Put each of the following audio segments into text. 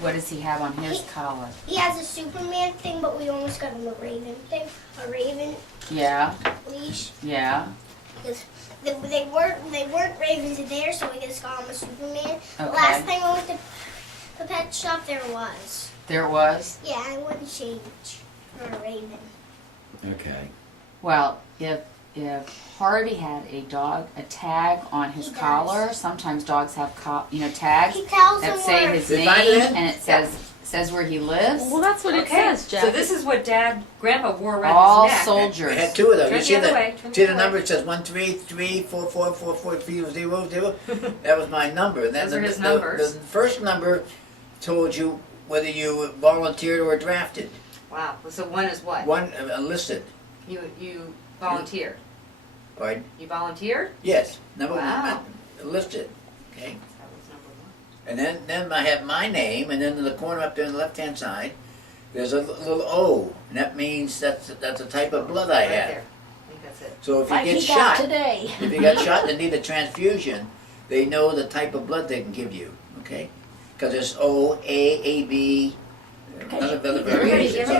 What does he have on his collar? He has a Superman thing, but we almost got him a Raven thing. A Raven Yeah, leash. yeah. Because they weren't ravens in there, so we just got him a Superman. The Okay. last time I went to the pet shop, there was. There it was. Yeah, I wouldn't change for a Raven. Okay. Well, if Harvey had a tag on his He does. collar, sometimes dogs have tags He tells that them say where. his Did name I then? and it says where he lives. Well, that's what it Okay, says, Jack. so this is what Grandpa wore around All his neck. soldiers. We had two of those. Turn You see the other the way, turn the see the other number? way. It says 13344443000. That was my number. Those Then are his numbers. The first number told you whether you volunteered or drafted. Wow. So one is what? One enlisted. You volunteered. Pardon? You volunteered? Yes. Number Wow. one enlisted. Okay. That was number one. And then I have my name, and then in the corner up there on the left-hand side, there's a little O, and that means that's a type of blood I Right have. there. I think that's it. So if you Like get he got shot, today. if you got shot and need a transfusion, they know the type of blood they can give you. Okay, because there's O, A, B, other variations.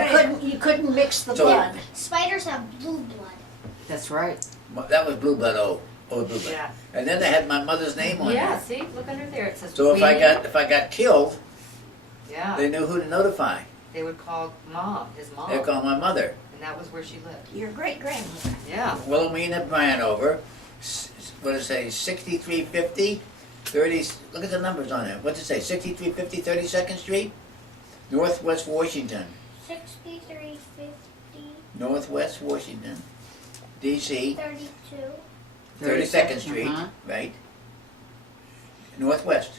You couldn't mix the So- blood. Spiders have blue blood. That's right. That was blue blood O, blue blood. Yeah. And then they had my mother's name on Yeah, there. see? Look under there. It says So if I Winnie. got killed, Yeah. they knew who to notify. They would call Mom, his mom. They called my mother. And that was where she lived. Your great grandmother. Yeah. Wilhelmina Branover, what does it say, 6350, 30, look at the numbers on it. What's it say, 6350 32nd Street? Northwest Washington, 6350 Northwest Washington, DC, 32. 32nd Street, Uh-huh. right? Northwest,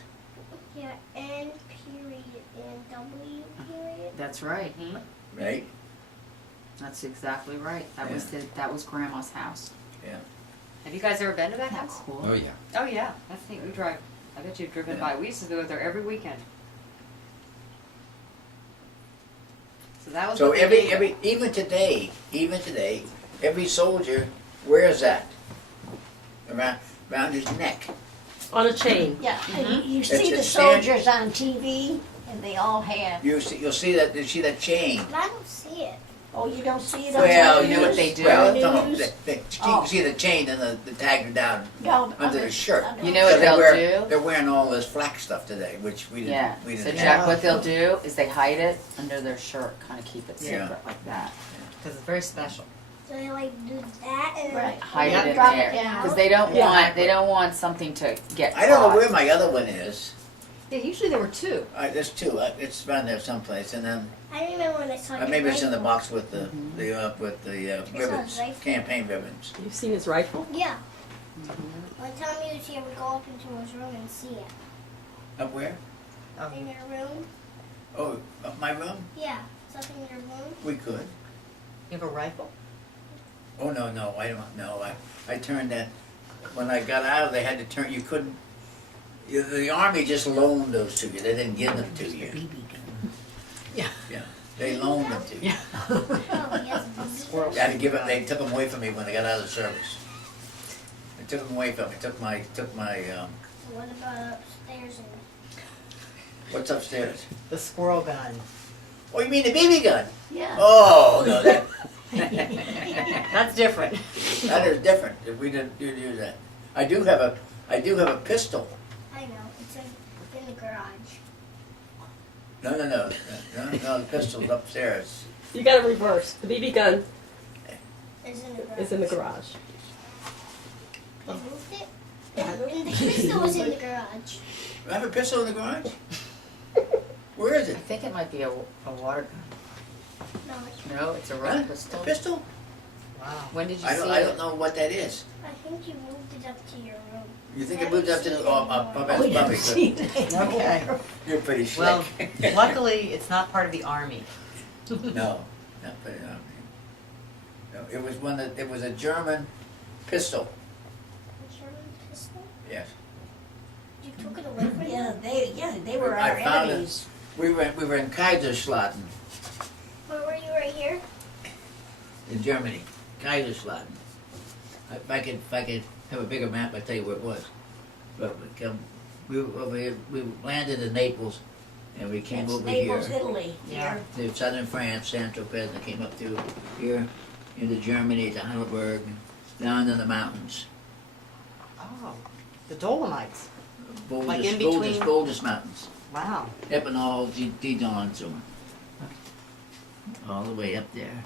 Yeah, N period and W period. That's right. right? That's exactly right. That was Grandma's house. Have you guys ever been to that That's house? cool. Oh, yeah. Oh, yeah. That's neat. We drive. I bet you've driven Yeah. by. We used to go there every weekend. So that was So what they gave every, even today, every soldier wears that around his neck. On a chain. Yeah, and you It's see a the stand- soldiers on TV, and they all have. You'll see that chain. But I don't see it. Oh, you don't see it on Well, the you know what news? they do? Well, On some the of them, news? you Oh. can see the chain and the tag are down Down under the shirt. under You the know what So they'll they're, do? They're wearing all this flak stuff today, which we didn't. Yeah. We So didn't Jack, have. what they'll do is they hide it under their shirt, kind of keep it Yeah. secret like that. because it's very special. So they like do that and Right. Hide Yeah. it in Drop it there down. because they don't Yeah. want something to get. I don't know caught. where my other one is. Yeah, usually there were two. There's two. It's around there someplace, and then I remember when I saw your maybe it's in the rifle. box with the ribbons, rifle. campaign ribbons. You've seen his rifle? Yeah. One time you would go up into his room and see it. Up where? In your room? Oh, up my room? Yeah. It's up in your room. We could. You have a rifle? Oh no, I don't know. I turned that when I got out. They had to turn. You couldn't. The army just loaned those to you. They didn't give them to you. Yeah, they loaned them to you. Oh, yes. Squirrel. I had to give it. They took them away from me when I got out of the service. They took them away from me. Took my. What about upstairs? What's upstairs? The squirrel gun. Oh, you mean the BB gun? Yeah. Oh no, that That's different. that is different. If we didn't use that, I do have a pistol. I know. It's in the garage. No, the pistol's upstairs. You got to reverse. The BB gun It's in the garage. is in the garage. You moved it? And the pistol was in the garage. Do I have a pistol in the garage? Where is I it? think it might be a water gun. No, it's, No, it's a Huh? real A pistol. pistol? Wow. When did you I see don't. it? I don't know what that is. I think you moved it up to your room. You think it moved up to the? Oh, Oh, that's you don't probably see good. it. Okay. You're pretty slick. Well, luckily, it's not part of the army. No, not pretty. No, it was one that. It was a German pistol. A German pistol? Yes. You took it away from Yeah, they were I our found it. enemies. We were in Kaiserslautern Where were you right here? in Germany. Kaiserslautern. If I could have a bigger map, I'd tell you where it was. But we landed in Naples, And we came That's over Naples, here Italy, Yeah. here. to southern France, Saint-Tropez, and came up through here into Germany to Heidelberg, down in the mountains. Oh, the Dolomites. Boldest, Like in boldest, between- boldest mountains. Wow. Epinal, Didon, so all the way up there.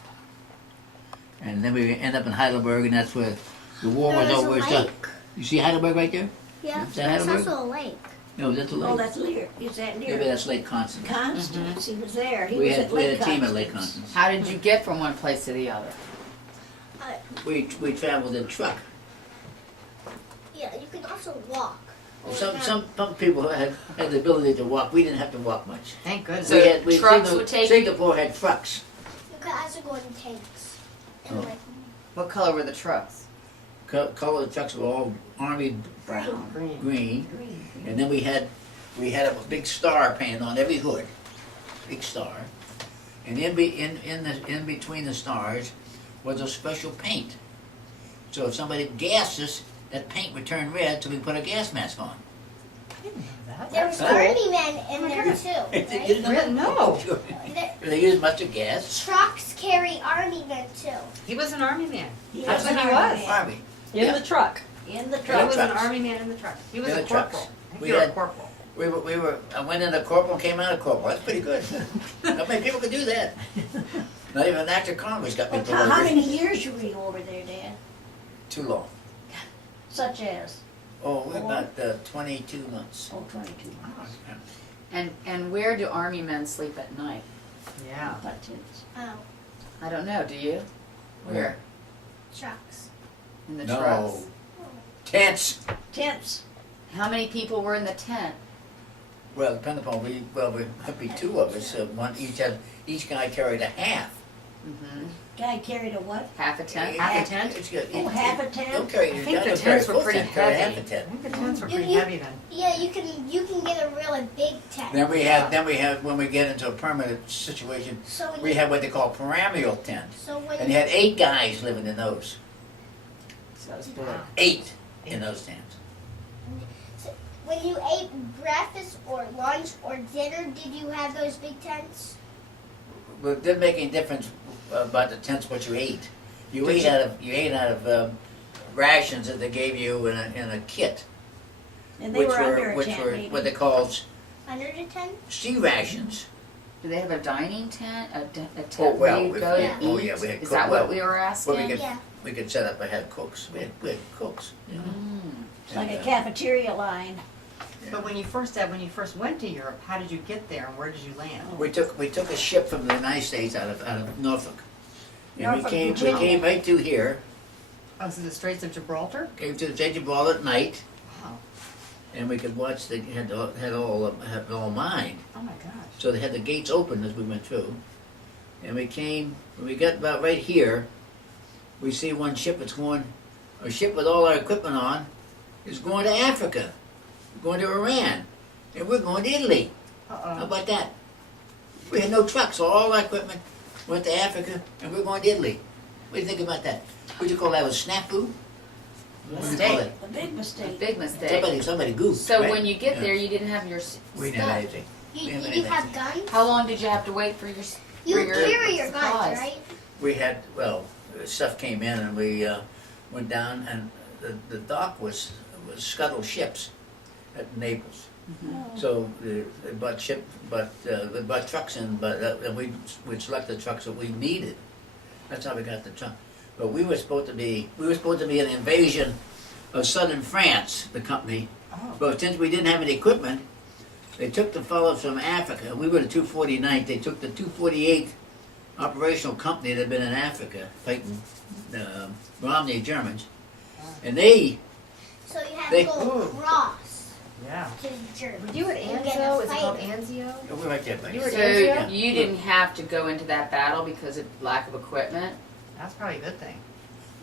And then we end up in Heidelberg, and that's where the war was There's a over. and lake. stuff. You see Heidelberg right there? Yeah, Is that there's Heidelberg? also a lake. No, that's a lake. Oh, that's near, is that Maybe near that's Lake Constance. Constance? He was there, he We was had, at we had Lake a team at Lake Constance. Constance. How did you get from one place to the other? We traveled in truck. Yeah, you can also walk. Or Some people had the ability to walk. We didn't have to walk much. Thank goodness. So we trucks would take you- Singapore had trucks. You can also go in tanks. And Oh. like, What color were the trucks? Color of the trucks were all army brown, Green. green. Green. And then we had a big star painted on every hood, big star. And in between the stars was a special paint. So if somebody gassed us, that paint would turn red, so we put a gas mask on. I didn't know that. there was Huh? army men in there too, You right? didn't know that? No. They used mustard gas. Trucks carry army men too. He was an army man. He That's was what an he army was. man. Army. In Yeah. the truck. In the He truck. was an trucks. army man in the truck. He was In a the trucks. corporal. I think We you were a had- corporal. I went in a corporal and came out a corporal. That's pretty good. Not many people could do that. Not even an act of Congress got me Well, how promoted. many years were you over there, Dan? Too long. Such as? Oh, we're about 22 months. Oh, 22 months. And where do army men sleep at night? Yeah. Buttons. Oh, I don't know, do you? Where? trucks. In the No. trucks? Tents. Tents. How many people were in the tent? Well, depending upon we might be two of us. Each guy carried a half. Mm-hmm. Guy carried a what? Half a tent? Half a tent? It's good. Oh, half a Don't tent? carry I your think tent, the don't carry tents a were full pretty tent, carry heavy. half a I tent. think the tents were pretty You- heavy then. Yeah, you can get a really big tent. Then we have when we get into a permanent situation, So when we you, have what they call paramedial tents. so when And you had 8 guys living in those. So it's big. Wow. 8 in those tents. when you ate breakfast or lunch or dinner, did you have those big tents? Well, it didn't make any difference about the tents what you ate. You ate out of rations that they gave you in a kit, And they which were under were a which tent, were maybe. what they called Under the tent? sea rations. Do they have a dining tent? A Oh, tent well, where you if- go yeah. to eat? Oh, yeah, we had Is cook- that what well, we were asking? Well, Yeah. we could set up. I had cooks. We had cooks. You know. Mm. It's like a And, cafeteria line. But when you first went to Europe, how did you get there and where did you land? we took a ship from the United States out of Norfolk, and Norfolk, we Virginia. came right to here. Oh, so the Straits of Gibraltar? Came to the St. Gibraltar at night, Wow. and we could watch. They had it all mined. Oh my gosh. So they had the gates open as we went through. And when we got about right here, we see one ship that's going, a ship with all our equipment on, is going to Africa, going to Iran, and we're going to Italy. How Uh-oh. about that? We had no trucks, so all our equipment went to Africa, and we're going to Italy. What do you think about that? Would you call that a snafu? What do you call it? A big A mistake. big mistake. Somebody goofed, So right? when you get Yeah. there, you didn't have your We didn't have stuff. anything. You, Yeah, did you have guns? How long did you have to wait for your You for your carry your guns, supplies? right? We had, stuff came in and we went down and the dock was scuttled ships at Naples. So they bought they bought trucks in, and we'd select the trucks that we needed. That's how we got the truck. But we were supposed to be an invasion of southern France, the company. Oh. But since we didn't have any equipment, they took the fellows from Africa. We were the 249th. They took the 248th operational company that had been in Africa fighting Romney Germans, and they So you have They- to go Ooh. across Yeah. to the Germans. Were you at and get Anzio? a Is it called fighter. Anzio? we're right there. buddy. You were So Anzio? you didn't have to go into that battle because of lack of equipment? That's probably a good thing.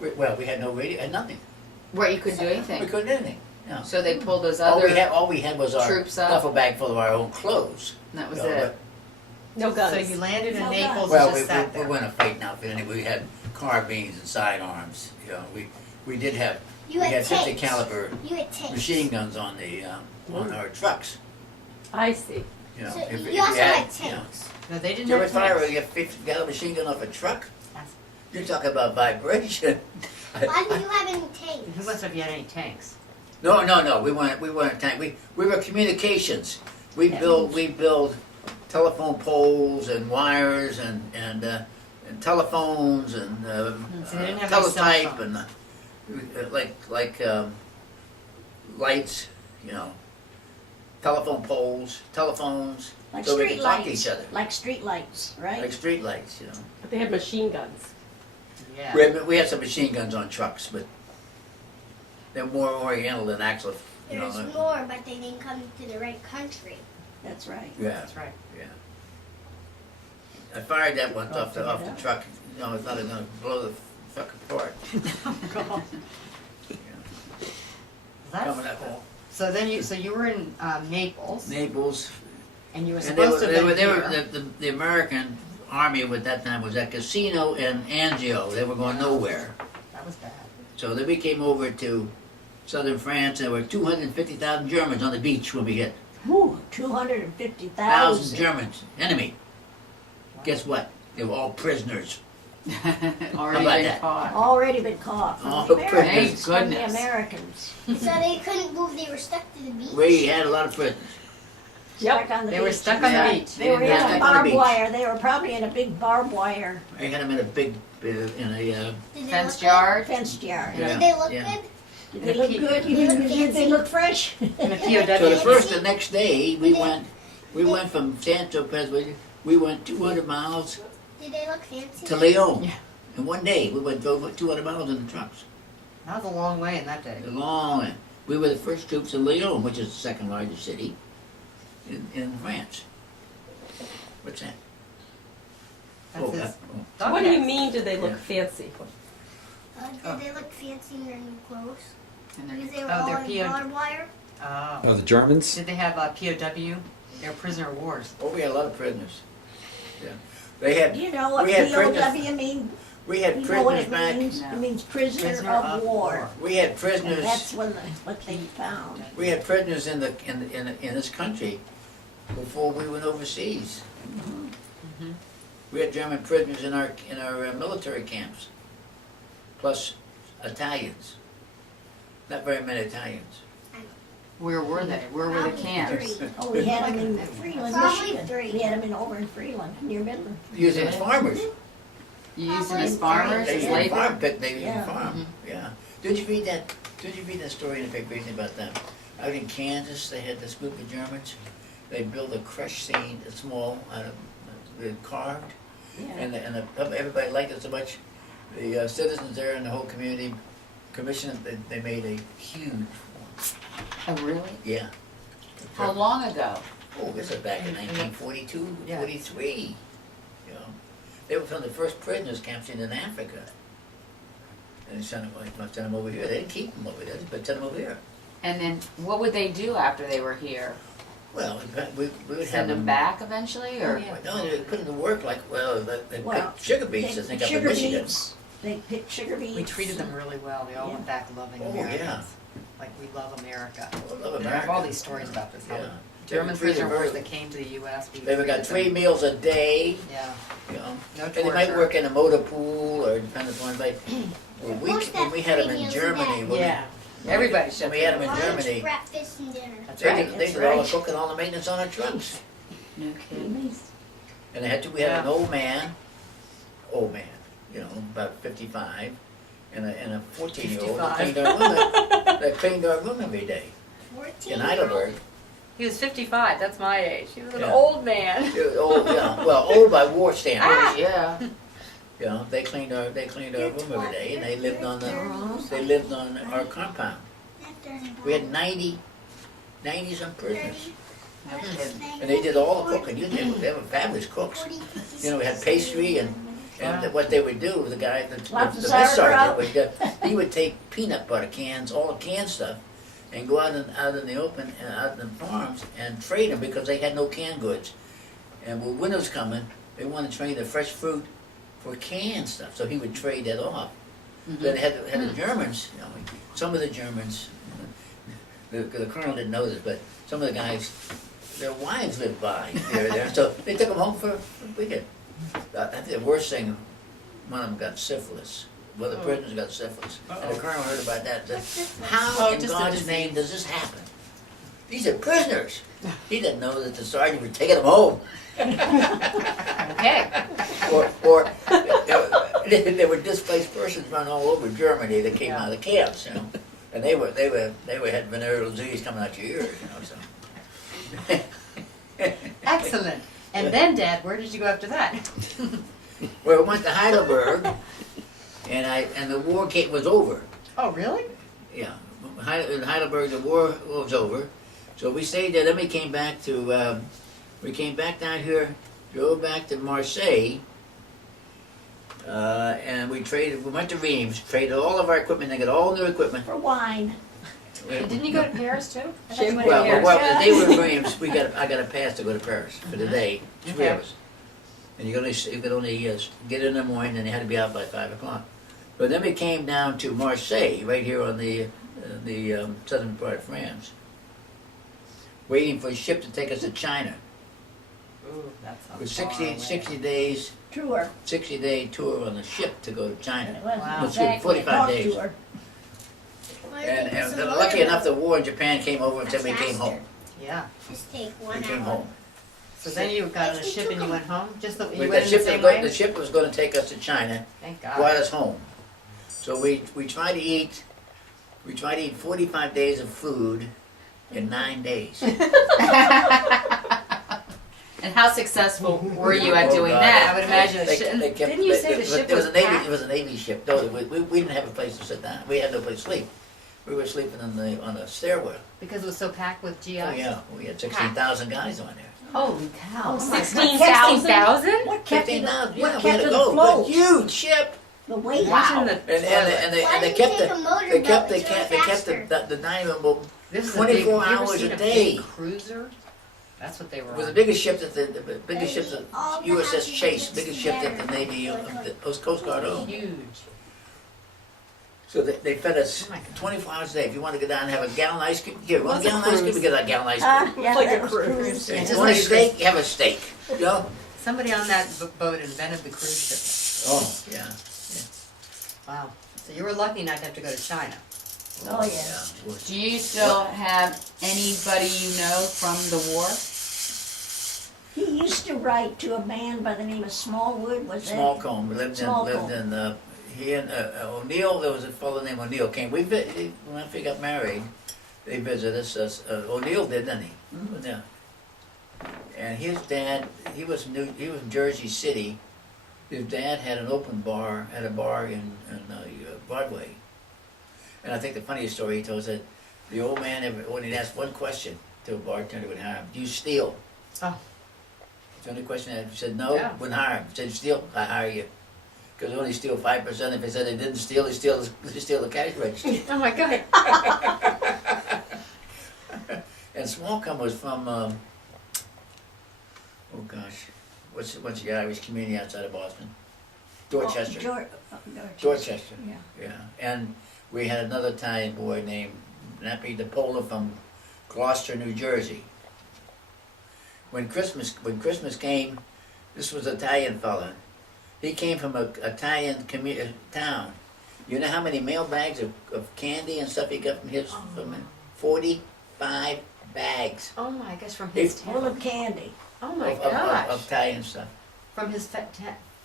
We had no radio, had nothing. What, you couldn't do We anything? couldn't do anything. No. So they pulled those All other, we had was our troops up? duffel bag full of our own clothes. and that was You know, it? No guns. So you landed in No Naples guns. and Well, just sat we there. weren't a fighting outfit anyway. We had carbines and sidearms. You know, we did have You we had had 50 tanks. caliber You had tanks. machine guns on our trucks. I see. You know, So if you also had you know. tanks. No, they Did didn't you ever have fire tanks. a 50-gallon machine gun off a truck? That's- You're talking about vibration. Why didn't you have any Who tanks? wants if you had any tanks? No, we weren't a tank. We were communications. We build telephone poles and wires and telephones and So they didn't have any cell teletype phones. and like lights, you know, telephone poles, telephones, Like so we street can talk to lights. each other, Like street lights, right? like street lights, you know. But they had machine guns. Yeah. We had some machine guns on trucks, but they're more oriental than actual, you know. There's more, but they didn't come to the right country. That's right. Yeah, That's right. yeah. I fired that one off the Yeah. truck. You know, I thought it was gonna blow the truck apart. God. Coming That's up. cool. So then you were in Naples, Naples, and you were and supposed to they be were here. the American Army at that time was at Casino in Anzio. They were going nowhere. That was bad. So then we came over to southern France. There were 250,000 Germans on the beach when we hit. Whew, 1,000 250,000. Germans, enemy. Guess what? They were all prisoners. Already about been that? caught. Already been caught from Oh, the thank Americans. From the goodness. Americans. So they couldn't move, they were stuck to the beach. We had a lot of prisoners. Stuck on the They were beach. stuck on Yeah. the beach. They were in Yeah, a stuck on the barbed beach. wire. They were probably in a big barbed wire I had them in a big, in a, Did they Fenced look yard. fenced yard. Good? Yeah, Did they look yeah. good? Did they look good? They look Did they look fresh? In a POW. so the next day, we went from San Tropez, we went 200 miles Did they look fancy? to Lyon. Yeah. In one day, we went over 200 miles in the trucks. That was a long way in that day. A long way. We were the first troops in Lyon, which is the second largest city in France. What's that? That's his. oh. What do you Dog mean? Do they look Yeah. fancy? Did they look fancy in their new clothes? And they're- Because they were Oh, all they're in PO barbed wire? Oh. Oh, the Germans? Did they have POW? They were prisoner of wars. Oh, we had a lot of prisoners. Yeah. They had, Do you know what We had POW mean? we had You know what prisoners it back, means? No. It means prisoner, Prisoner of war. we had And prisoners. that's what they found. We had prisoners in this country before we went overseas. Mhm. We had German prisoners in our military camps, plus Italians. Not very many Italians. Where were they? Where were the Probably camps? 3. Oh, we had them in Freeland, Probably Michigan. 3. We had them in over in Freeland, near Midland. Using as farmers. You used them Probably as farmers, They as used labor? farm, they used Yeah. farm. Yeah. Did you read that story in the paper recently about them? Out in Kansas, they had this group of Germans. They built a crush scene, a small, out of carved. Yeah. And everybody liked it so much, the citizens there and the whole community commissioned, they made a huge one. Oh, really? Yeah. How long ago? Oh, this is back in 1942, Yeah. 43. You know, they were from the first prisoners camps in Africa. And they sent them over here. They didn't keep them over there, but sent them over here. And then what would they do after they were here? Well, we would have Send them back eventually, or? No, they put them to work like, they Well, picked sugar beets, I They think, picked up in sugar Michigan. beets. They picked sugar beets. We treated them really well. They all Yeah. went back loving Oh, Americans. yeah. Like we love America. I love I have America. all these stories about this. How Yeah. the They German were treated prisoner wars very- that came to the U.S. we They got treated 3 them- meals a day, Yeah. you know. No And they might torture. work in a motor pool or depending upon, but when Most when we had them in have Germany, when Yeah. Everybody when should we had them in Lunch, Germany, breakfast, and dinner. That's they right. did, they That's did all the right. cooking, all the maintenance on our trucks. No kidding. And we had an Yeah. old man, you know, about 55, and a 14-year-old that 55. cleaned our room every day 14 in Heidelberg. He was 55. That's my age. He was an Yeah. old man. They were old, yeah, well, old by war standards. Yeah. You know, they cleaned our room every day, and they lived on our compound. We had 90 some prisoners, and they did all the cooking. They were fabulous cooks. You know, we had pastry and what they would do, the guy, the Lots of mess sergeant, sauerkraut. he would take peanut butter cans, all the canned stuff, and go out in the open, out in the farms, and trade them because they had no canned goods. And when winter's coming, they wanted to trade the fresh fruit for canned stuff, so he would trade that off. Then they had the Germans, you know, some of the Germans, the colonel didn't know this, but some of the guys their wives lived by there, so they took them home for a weekend. I think the worst thing, one of them got syphilis. One of the prisoners got syphilis, and the colonel heard about that. And said, how Oh, in just a God's disease. name does this happen? These are prisoners. He didn't know that the sergeant was taking them home. Okay. Or there were displaced persons run all over Germany that came out of the camps, you know, and they had venereal disease coming out your ears, you know. So Excellent. And then, Dad, where did you go after that? well, we went to Heidelberg, and the war was over. Oh, really? Yeah, in Heidelberg the war was over, so we stayed there. Then we came back down here, drove back to Marseille. And we went to Reims, traded all of our equipment, and got all new equipment. For wine. And didn't you go to Paris too? I thought Shame you went to on Paris. Well, the day we were in Reims, I got a pass to go to Paris for the day, 3 Okay. hours. And you could only get in the morning, and you had to be out by 5 o'clock. But then we came down to Marseille, right here on the southern part of France, waiting for a ship to take us to China. Ooh, that It was sounds far away. 60 days, Tour. 60-day tour on the ship to go to China. It wasn't Wow. exactly 45 a talk days. tour. And lucky enough, the war in Japan came over and said we came home. Yeah. Just take We 1 came hour. home. So then you got on a ship and you went home? Just you The went in the ship, same was way? the ship was going to take us to China, Thank brought God. us home. So we tried to eat 45 days of food in 9 days. And how successful were you at Oh, doing God. that? I would imagine a They- ship. they kept- Didn't you they- say the it ship was was a Navy? packed? It was a Navy ship. No, we didn't have a place to sit down. We had no place to sleep. We were sleeping on the stairwell. Because it was so packed with GIs? Oh yeah, we had 16,000 guys on there. Holy cow. 16,000? What kept it, 15,000. what Yeah, we kept had it to go. afloat? A huge ship. The weight. Imagine the And Why they didn't kept you take a motorboat? they kept It's really faster. the dynamo. This is 24 a big, you ever hours seen a a day. big cruiser? That's what they were It was the on. biggest ship that the biggest ship that All the USS happy Chase, kids biggest ship that the together. Navy, the Coast Guard owned. Huge. So they fed us Oh my God. 24 hours a day. If you want to go down and have a gallon of ice cream, here, want a What's a gallon of ice cream? cruise? We get that gallon of ice cream. Yeah, Like a that was cruise. cruise. If just you want a like a steak, have a steak. You know? Somebody on that boat invented the cruise ship. Oh, yeah. Wow. So you were lucky not to have to go to China. Oh, yeah. Do you still have anybody you know from the war? He used to write to a man by the name of Smallwood, was that? Smallcombe lived Smallcombe. in he and O'Neill. There was a fellow named O'Neill came. When we got married, they visited us. O'Neill did, didn't he? Mhm. Yeah. And his dad, he was in Jersey City. His dad had an open bar, had a bar in Broadway. And I think the funniest story he told is that the old man, when he'd ask one question to a bartender, would hire him, "Do you steal?" Oh. It's the only question that he said, "No," Yeah. wouldn't hire him. He said, "Steal, I hire you." Because they only steal 5%. If he said they didn't steal, they steal the cash register. Oh my God. And Smallcombe was from, oh gosh, what's the Irish community outside of Boston? Dorchester. Dorchester. Yeah. Yeah, and we had another Italian boy named Nappy DePola from Gloucester, New Jersey. When Christmas came, this was an Italian fella. He came from a Italian town. You know how many mail bags of candy and stuff he got from his? From 45 bags Oh my gosh, from his Full town. of candy. Oh my of gosh. Italian stuff. From his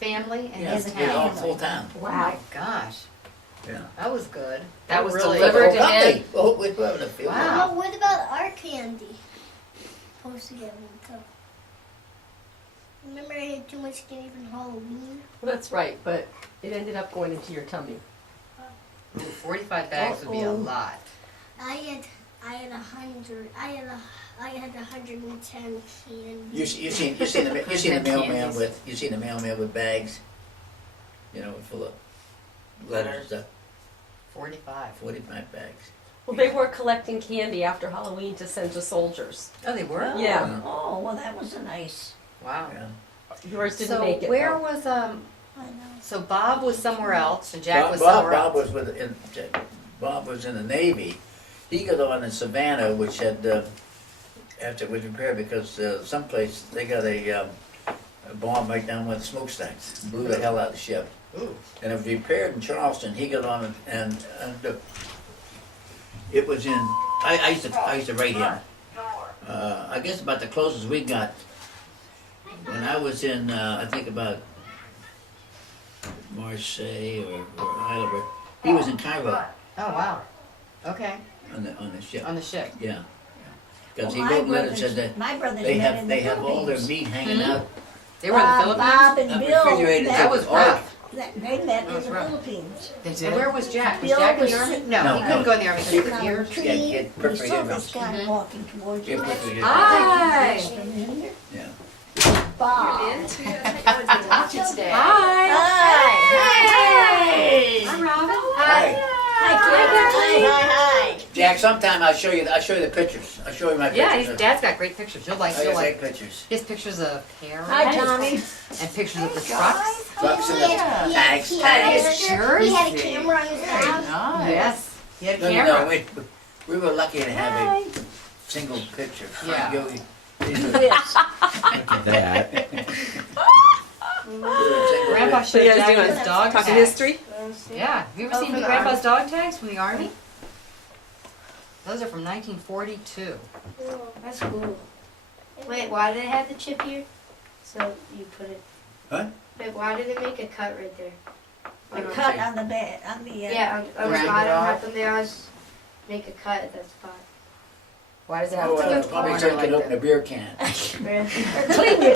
family and Yeah, his his all town. full town. Oh my gosh. Yeah. That was good. That was really delivered The to whole him? company. Oh, we're having a field. Wow. Well, what about our candy? Supposed to get one too. Remember I had too much candy from Halloween? Well, that's right, but it ended up going into your tummy. Ooh, 45 bags would be a Uh-oh. lot. I had 100. I had 110 candy. You seen the mailman with bags, you know, full of letters and stuff. 45. 45 bags. Well, they were collecting candy after Halloween to send to soldiers. Oh, they were? Yeah. Oh, well, that was a nice. Wow. Yeah. Yours didn't So make it. where though. was I know. so Bob was somewhere else and Jack was somewhere Bob else. Bob was in the Navy. He got on in Savannah, which had after it was repaired, because someplace, they got a bomb right down one of the smokestacks, blew the hell out of the ship. Ooh. And it was repaired in Charleston. He got on it, and it was in. I used to rate him. I guess about the closest we got when I was in. I think about Marseille or Heidelberg. He was in Cairo Oh, wow. Okay, on the ship. on the ship. Yeah, because Well, he wrote a letter and said that my brothers they met have in the they have all their Philippines. meat hanging out. They were in the Philippines? Bob and Bill, Refrigerated. That was rough. they met in was the rough. Philippines. And where was Jack? Was Bill Jack in was the army? sitting- No, No, he couldn't no. go in the army because Sitting of on a ears. tree, Yeah, and get you perfect saw eardrums. this guy walking towards you. Yeah, perfect eardrums. Hi. Familiar? Yeah. Bob. Watch it today. Hi. Hi. I'm Robin. Hi. Hi. Jack, sometime I'll show you the pictures. I'll show you my Yeah, pictures. his dad's got great pictures. You'll like, I you'll got like. great pictures. He has pictures of hair Hi, Tommy. and pictures of the trucks. Trucks and the Yeah. tags, He had tags. a Jersey. He had a camera on his house. Nice. Yes, he had a No, camera. we were lucky to have a single picture. Yeah. That. Grandpa So showed you guys Jack doing his dog talking tags. history? Yeah, have you ever seen from the Grandpa's dog tags from the army? Those are from 1942. That's cool. Wait, why did it have the chip here? So you put it. What? Wait, why did it make a cut right there? The cut on the bed, on the, Yeah, on the Right. bottom. How come they always make a cut at that spot? Why does it have Oh, to well, probably so you like can open a that? beer can. Really? clean your teeth. Clean the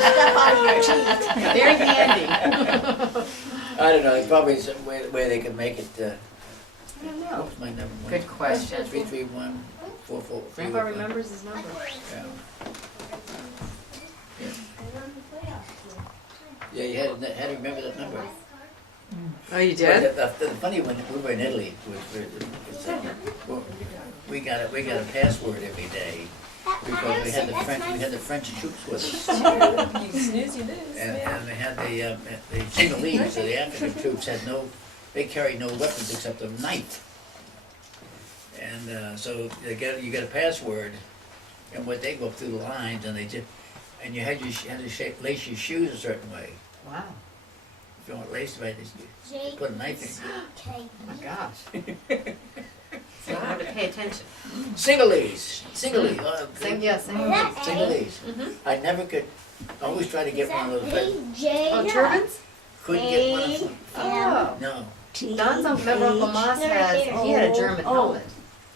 stuff out of your teeth. Very handy. I don't know, it's probably some way they could make it, I don't know. oops, my number. Good question. 331-44. Grandpa remembers his number. Yeah. Yeah, you had to remember that number. Oh, you But the funny one, we were in Italy, we got a password every day because we had the French troops with us, You snooze, you lose. and they had the Sinhalese, so the African troops they carried no weapons except a knife, and so you get a password, and what they go through the lines, and you had to lace your shoes a certain way. Wow. If you want laced right, J put a knife in. K. Oh my gosh. So you have to pay attention. Sinhalese. Same, yeah, same. Sinhalese. I never could. I always try to get one of those, but J. Oh, turbans? couldn't get one of them. Oh. No. Don's remember Uncle Moss he had a German helmet.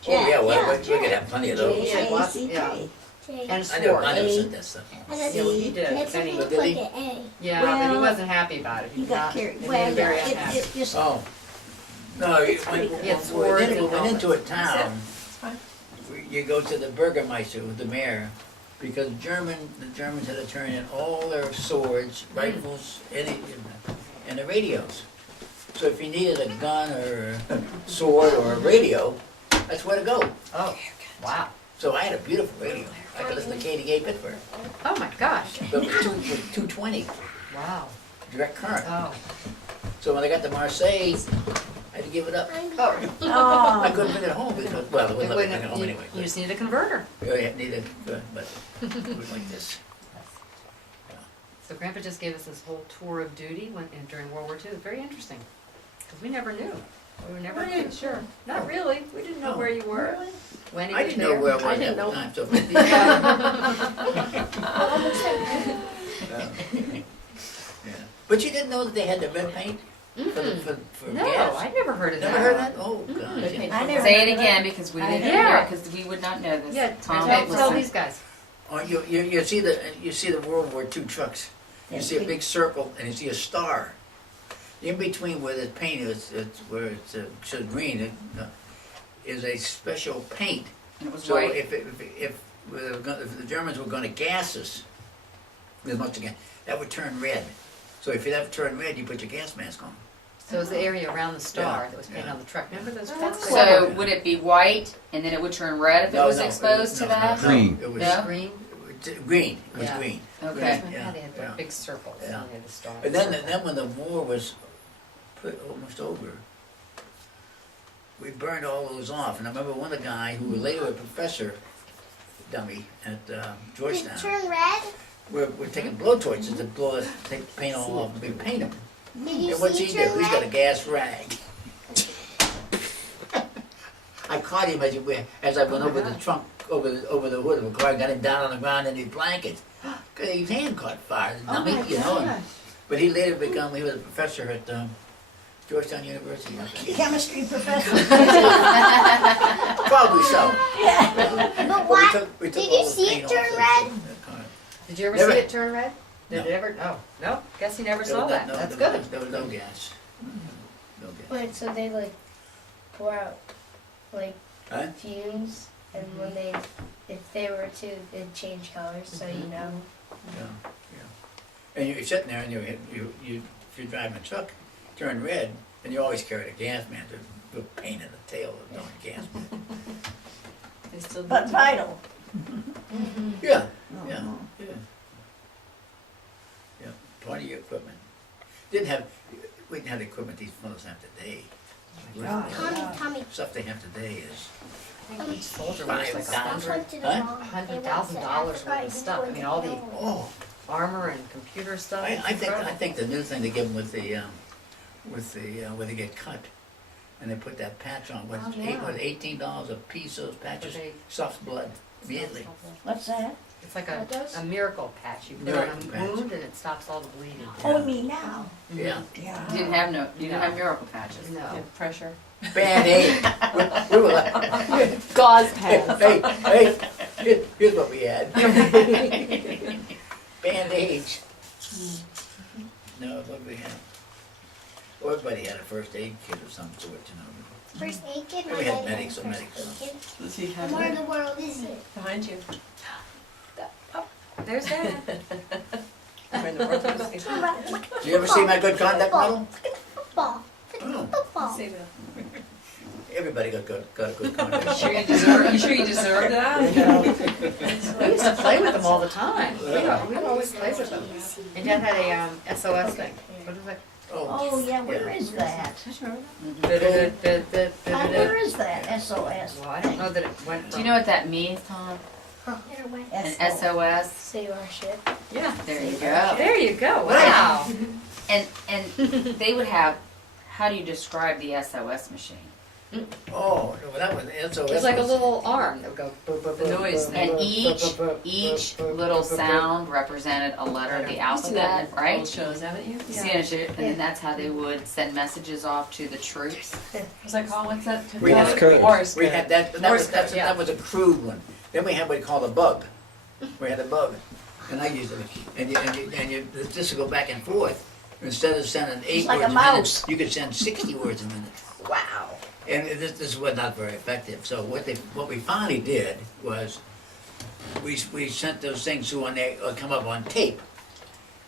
Oh yeah, well, we could have plenty of those. Yeah, lots- yeah. J. And a I never sword. said that stuff. And then Yeah, well, he did. next Then one he- he put Did he? the A. Yeah, but he Well, wasn't happy about it. He You got not- carried, it made well, him very yeah, unhappy. it just, Oh. No, He had swords and we went into a helmets. town, you go to the Bürgermeister, the mayor, because the Germans had to turn in all their swords, rifles, and the radios. So if you needed a gun or a sword or a radio, that's where to go. Oh, wow. So I had a beautiful radio. I could listen to KDA Pittsburgh. Oh my gosh. But it was 220, Wow. direct current. Oh. So when I got to Marseille, I had to give it up. Oh. I oh, couldn't bring it home because, well, it It wouldn't let me wouldn't, bring it home you, anyway. you just need a converter. But I needed, but it was like this. So Grandpa just gave us this whole tour of duty during World War II. It's very interesting. Because we never knew. We were never really sure. Not really. We didn't know No. where you were. When he I was didn't know there. where I was I at didn't the know. time, so. Yeah. But you didn't know that they had the red paint for No, gas? I never heard of that. Never heard that? Oh, God. I never Say heard it of again that. because we I didn't didn't. know, Yeah. because we would not know this. Yeah, Tom, tell listen. these guys. Oh, you see the World War II trucks. You see a big circle and you see a star. In between where the paint is, where it's shows green, is a special paint. And it was So white. if the Germans were going to gas us, with much again, that would turn red. So if it ever turned red, you put your gas mask on. So it was the area around the star Yeah, that was painted yeah. on the truck. Remember those? That's trucks? clever. So would it be white and then it would turn red if it was exposed to that? Green. It was No? Green. green. It was Yeah. green. Okay. Yeah, they had Yeah. big circles Yeah. on the star. And then when the war was almost over, we burned all those off. And I remember one of the guy who was later a professor dummy at Did it Georgetown. turn red? We're taking blowtorches to blow it, take the paint all off, and we paint them. Did you And what's see he it do? turn He's got a red? gas rag. I caught him as I went over the trunk, over the hood of a car, got him down on the ground in his blanket. Cause his hand caught fire, the dummy, you know. But he later he was a professor at Georgetown University. Chemistry professor. Probably so. Yeah. But We why? took Did all you the see paint it off turn the- red? the car. Did you ever Never. see it turn red? Did No. it ever? Oh, no. Guess you never There saw was that. no- That's there was good. There was no gas. No gas. Wait, so they like pour out like Huh? fumes, and when they, if they were to, they'd change colors, so you know. Yeah, yeah. And you're sitting there and if you're driving a truck, turn red, and you always carry a gas man to put paint in the tail of the gas man. They still But do. vital. Yeah, yeah, Uh-huh. yeah. Yeah, part of your equipment. We didn't have the equipment these fellows have today. Tommy. Stuff they have today is, I think each soldier wears like $5,000. $100,000 worth of stuff. I mean, all the oh, armor and computer stuff. I It's think, incredible. I think the new thing they give them with the, where they get cut, and they put that patch on, Oh, yeah. $18 a piece, those patches, But they- sucks blood immediately. What's that? It's like What does? a miracle patch. You put Miracle on a patch. wound and it stops all the bleeding. Oh, me now. Yeah. Yeah. You didn't have miracle patches. No. Pressure. Band-Aid. We were like, Gauze hey, pads. here's what we had. Band-Aids. No, what we had. Everybody had a first aid kit of some sort, you know. First aid kit? We My had dad medics had or a first medics. aid kit. Does he And have where in it? the world is it? Behind you. There's that. Behind the orthos. Did you ever see my good conduct model? Football. Oh, Football. Say that. everybody got a good conduct. You sure you deserve that? We used to play with them all the time. We always played with them. And Dad had a SOS thing. What is it? Oh, yeah, where is that? Well, Where is that SOS? I don't know that it went. Do you know what that means, Tom? An SOS? Save our ship. Yeah. There you go. There you go. Wow. And they would have, how do you describe the SOS machine? Oh, no, that was, SOS. It's like a was- little arm that would go. boop, boop, The boop, noise boop, And boop, each boop, boop, each boop, boop, little boop, boop, sound represented a letter of the You've seen that alphabet, in right? old shows, haven't you? You see it, and then that's how they would send messages off to the troops. What's that called? What's that? We had- Morse We code. had that, Morse code, that yeah. was a crude one. Then we had what we called a bug. We had a bug, and I used it, and you, just to go back and forth, instead of sending 8 like words a a minute, mouse. you could send 60 words a minute. Wow. And this was not very effective, so what we finally did was, we sent those things through on come up on tape.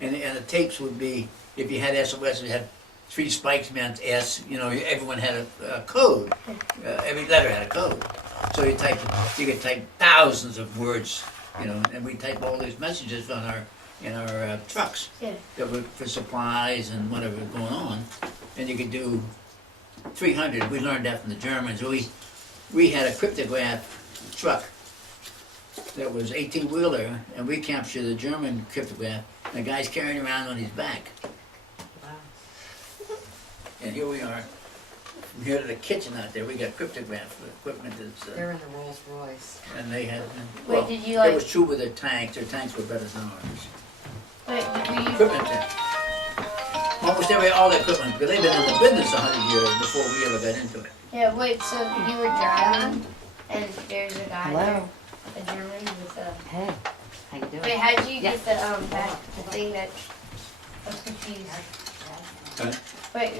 And the tapes would be, if you had SOS, it had 3 spikes meant S, you know, everyone had a code. Every letter had a code. So you could type thousands of words, you know, and we type all these messages in our trucks. Yeah. That were for supplies and whatever was going on. And you could do 300, we learned that from the Germans. We had a cryptograph truck that was 18-wheeler, and we captured the German cryptograph, and the guy's carrying it around on his back. Wow. And here we are, from here to the kitchen out there, we got cryptograph equipment that's, They're in the Rolls Royce. and they had, Wait, well, did you it like, was true with their tanks were better than ours. wait, were you, Equipment there. Almost all the equipment, because they've been in the business 100 years before we ever got into it. yeah, wait, so you were driving, and there's a guy there, Hello. a German with a, Hey, how you doing? wait, how'd you Yeah. get the thing that, I was confused. Huh? Wait,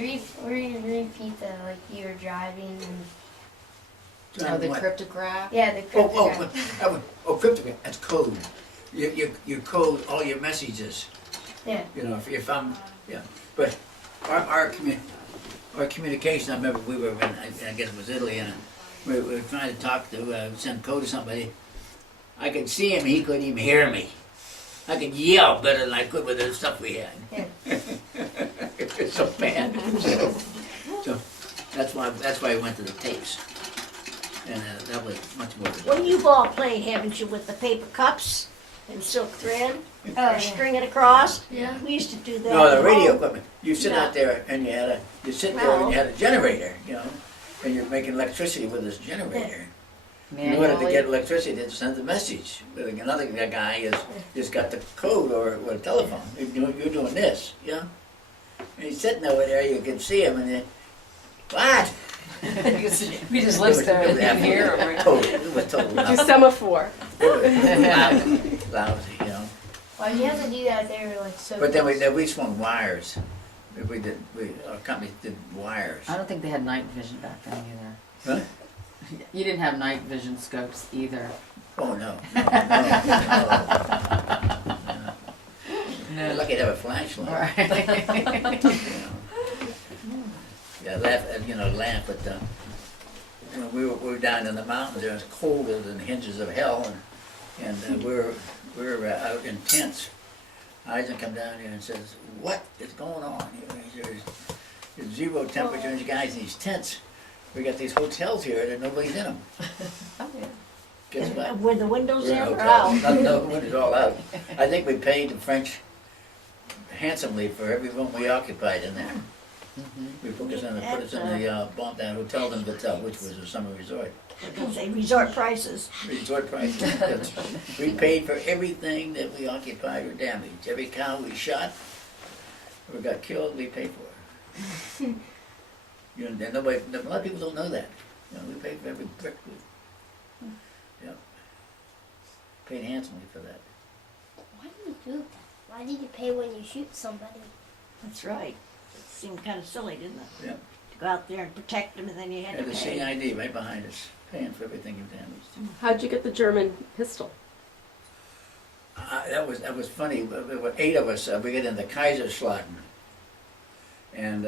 repeat the, like, you were driving and, Oh, the What? cryptograph? yeah, the cryptograph. Cryptograph, that's code. You code all your messages. Yeah. You know, if I'm, yeah, but our communication, I remember we were in, I guess it was Italy, and we were trying to talk to, send code to somebody. I could see him, he couldn't even hear me. I could yell better than I could with the stuff we had. Yeah. It's so bad. So that's why I went to the tapes. And that was much more. Well, you've all played, haven't you, with the paper cups and silk thread? Oh, Or string it across? Yeah. We used to do that. No, the at radio home. equipment, you sit out there and you sit there and you had a generator, you know, and you're making electricity with this generator. In order to Manually. get electricity, to send the message. But another guy is just got the code or a telephone. You're doing this, you know? And he's sitting over there, you can see him, and then, what? We just lives there in here. It was total Do lousy. semaphore. Lousy, you know? why'd you have to do that? They were like so. But then close. we swung wires. Our company did wires. I don't think they had night vision back then either. Huh? You didn't have night vision scopes either. Oh, no. You're lucky to have a flashlight. Right. You know. Yeah, laugh, but when we were down in the mountains, it was colder than the hinges of hell, and we're out in tents. Eisen come down here and says, "What is going on here? There's zero temperature, and these guys in these tents. We got these hotels here, and nobody's in them." Guess what? Were the windows We're in in or hotels. out? No, the windows all out. I think we paid the French handsomely for every room we occupied in there. We put us in the bump down Hotel in Battelle, which was a summer resort. Because they resort prices. Resort prices. We paid for everything that we occupied or damaged. Every cow we shot or got killed, we paid for. You know, and a lot of people don't know that. You know, we paid for every brick. Yeah. Paid handsomely for that. Why do you do that? Why did you pay when you shoot somebody? That's right. It seemed kind of silly, didn't it? Yeah. To go out there and protect them and then you had And to the pay. CID right behind us, paying for everything you damaged. How'd you get the German pistol? That was funny. There were 8 of us. We got in the Kaiserslautern, and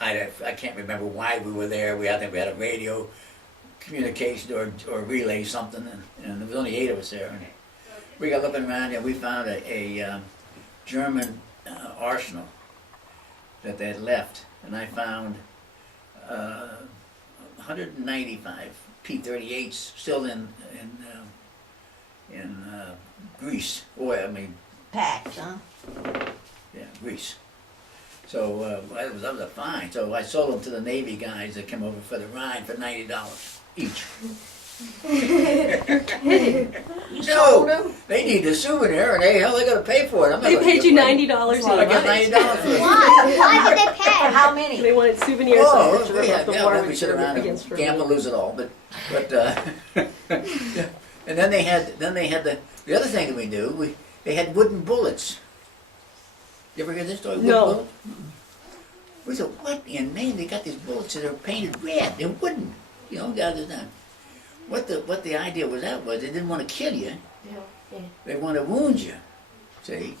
I can't remember why we were there. I think we had a radio communication or relay something, and there was only 8 of us there. And we got looking around, and we found a German arsenal that they had left, and I found 195 P-38s still in Greece. Packed, huh? Yeah, Greece. So that was a find. So I sold them to the Navy guys that came over for the ride for $90 each. You sold them? They need a souvenir, and they gotta pay for it. I'm not They gonna paid give you money. $90 I each. got $90 for it. Why? Why did they For pay? how many? They wanted souvenirs Oh, to remember the war then we with sit around against and Germany. gamble, lose it all. But and then they had the other thing that we do. They had wooden bullets. You ever hear this story? Wooden No. bullets? We said, what in Maine? They got these bullets that are painted red. They're wooden. You know, guys, what the idea was they didn't want to kill you. Yeah. They want to wound you. See,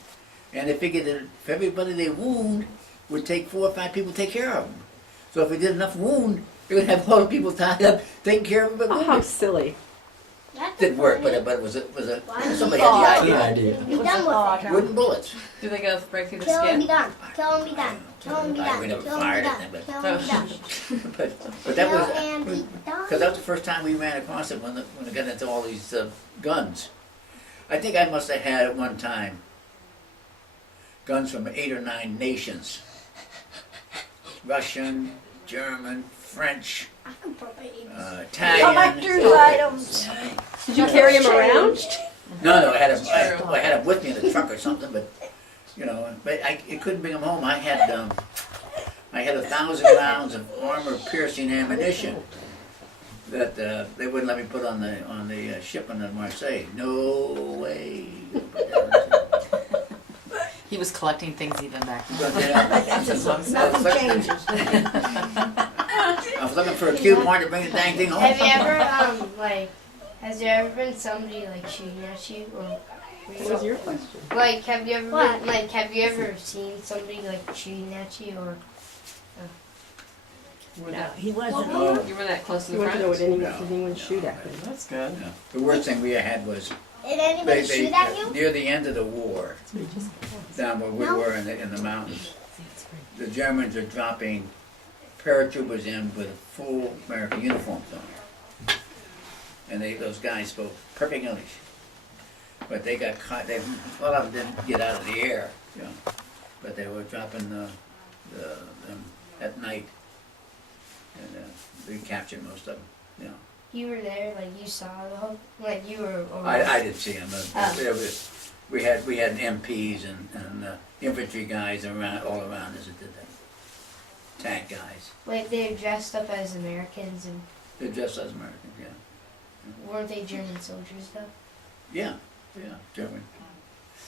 and they figured that if everybody they wound would take 4 or 5 people to take care of them. So if we did enough wound, we would have all the people tied up taking care of them. But Oh, how wounded. silly. That's Didn't work, funny. but it was Why? somebody had the idea. It Be was done a with thought, it. huh? Wooden bullets. Do they go break through the Kill and be skin? done. Kill and be done. Kill and be done. We never Kill and fired be at done. them, Kill and be done. But that Kill was and be done. because that was the first time we ran across it when they got into all these guns. I think I must have had at one time guns from 8 or 9 nations: Russian, German, French, I could probably eat this. Italian. Collector's items. Did you carry them around? No, I had them with me in the truck or something, but you know, but I couldn't bring them home. I had 1,000 rounds of armor-piercing ammunition that they wouldn't let me put on the ship in Marseille. No way. He was collecting things even back then. But, Nothing changes. I was looking for a coupon to bring the dang thing home. Have you ever has there ever been somebody shooting at you or? What was your question? Have you ever What? been, have you ever seen somebody shooting at you or? No, he wasn't. No. You were that close to You the want to know front? what anyone shoot at me. That's good. No. The worst thing we had was Did anybody shoot at you? near the end of the war, down where we No. were in the mountains. The Germans are dropping paratroopers in with full American uniforms on. and those guys spoke perfect English. But they got caught, a lot of them didn't get out of the air, you know, but they were dropping them at night, and we captured most of them, you know. You were there, like you saw the whole, like you were. I didn't see them. We had MPs and infantry guys around, all around us that did that. Tank guys. Like they're dressed up as Americans and They're just as Americans, yeah. weren't they German soldiers though? Yeah, German.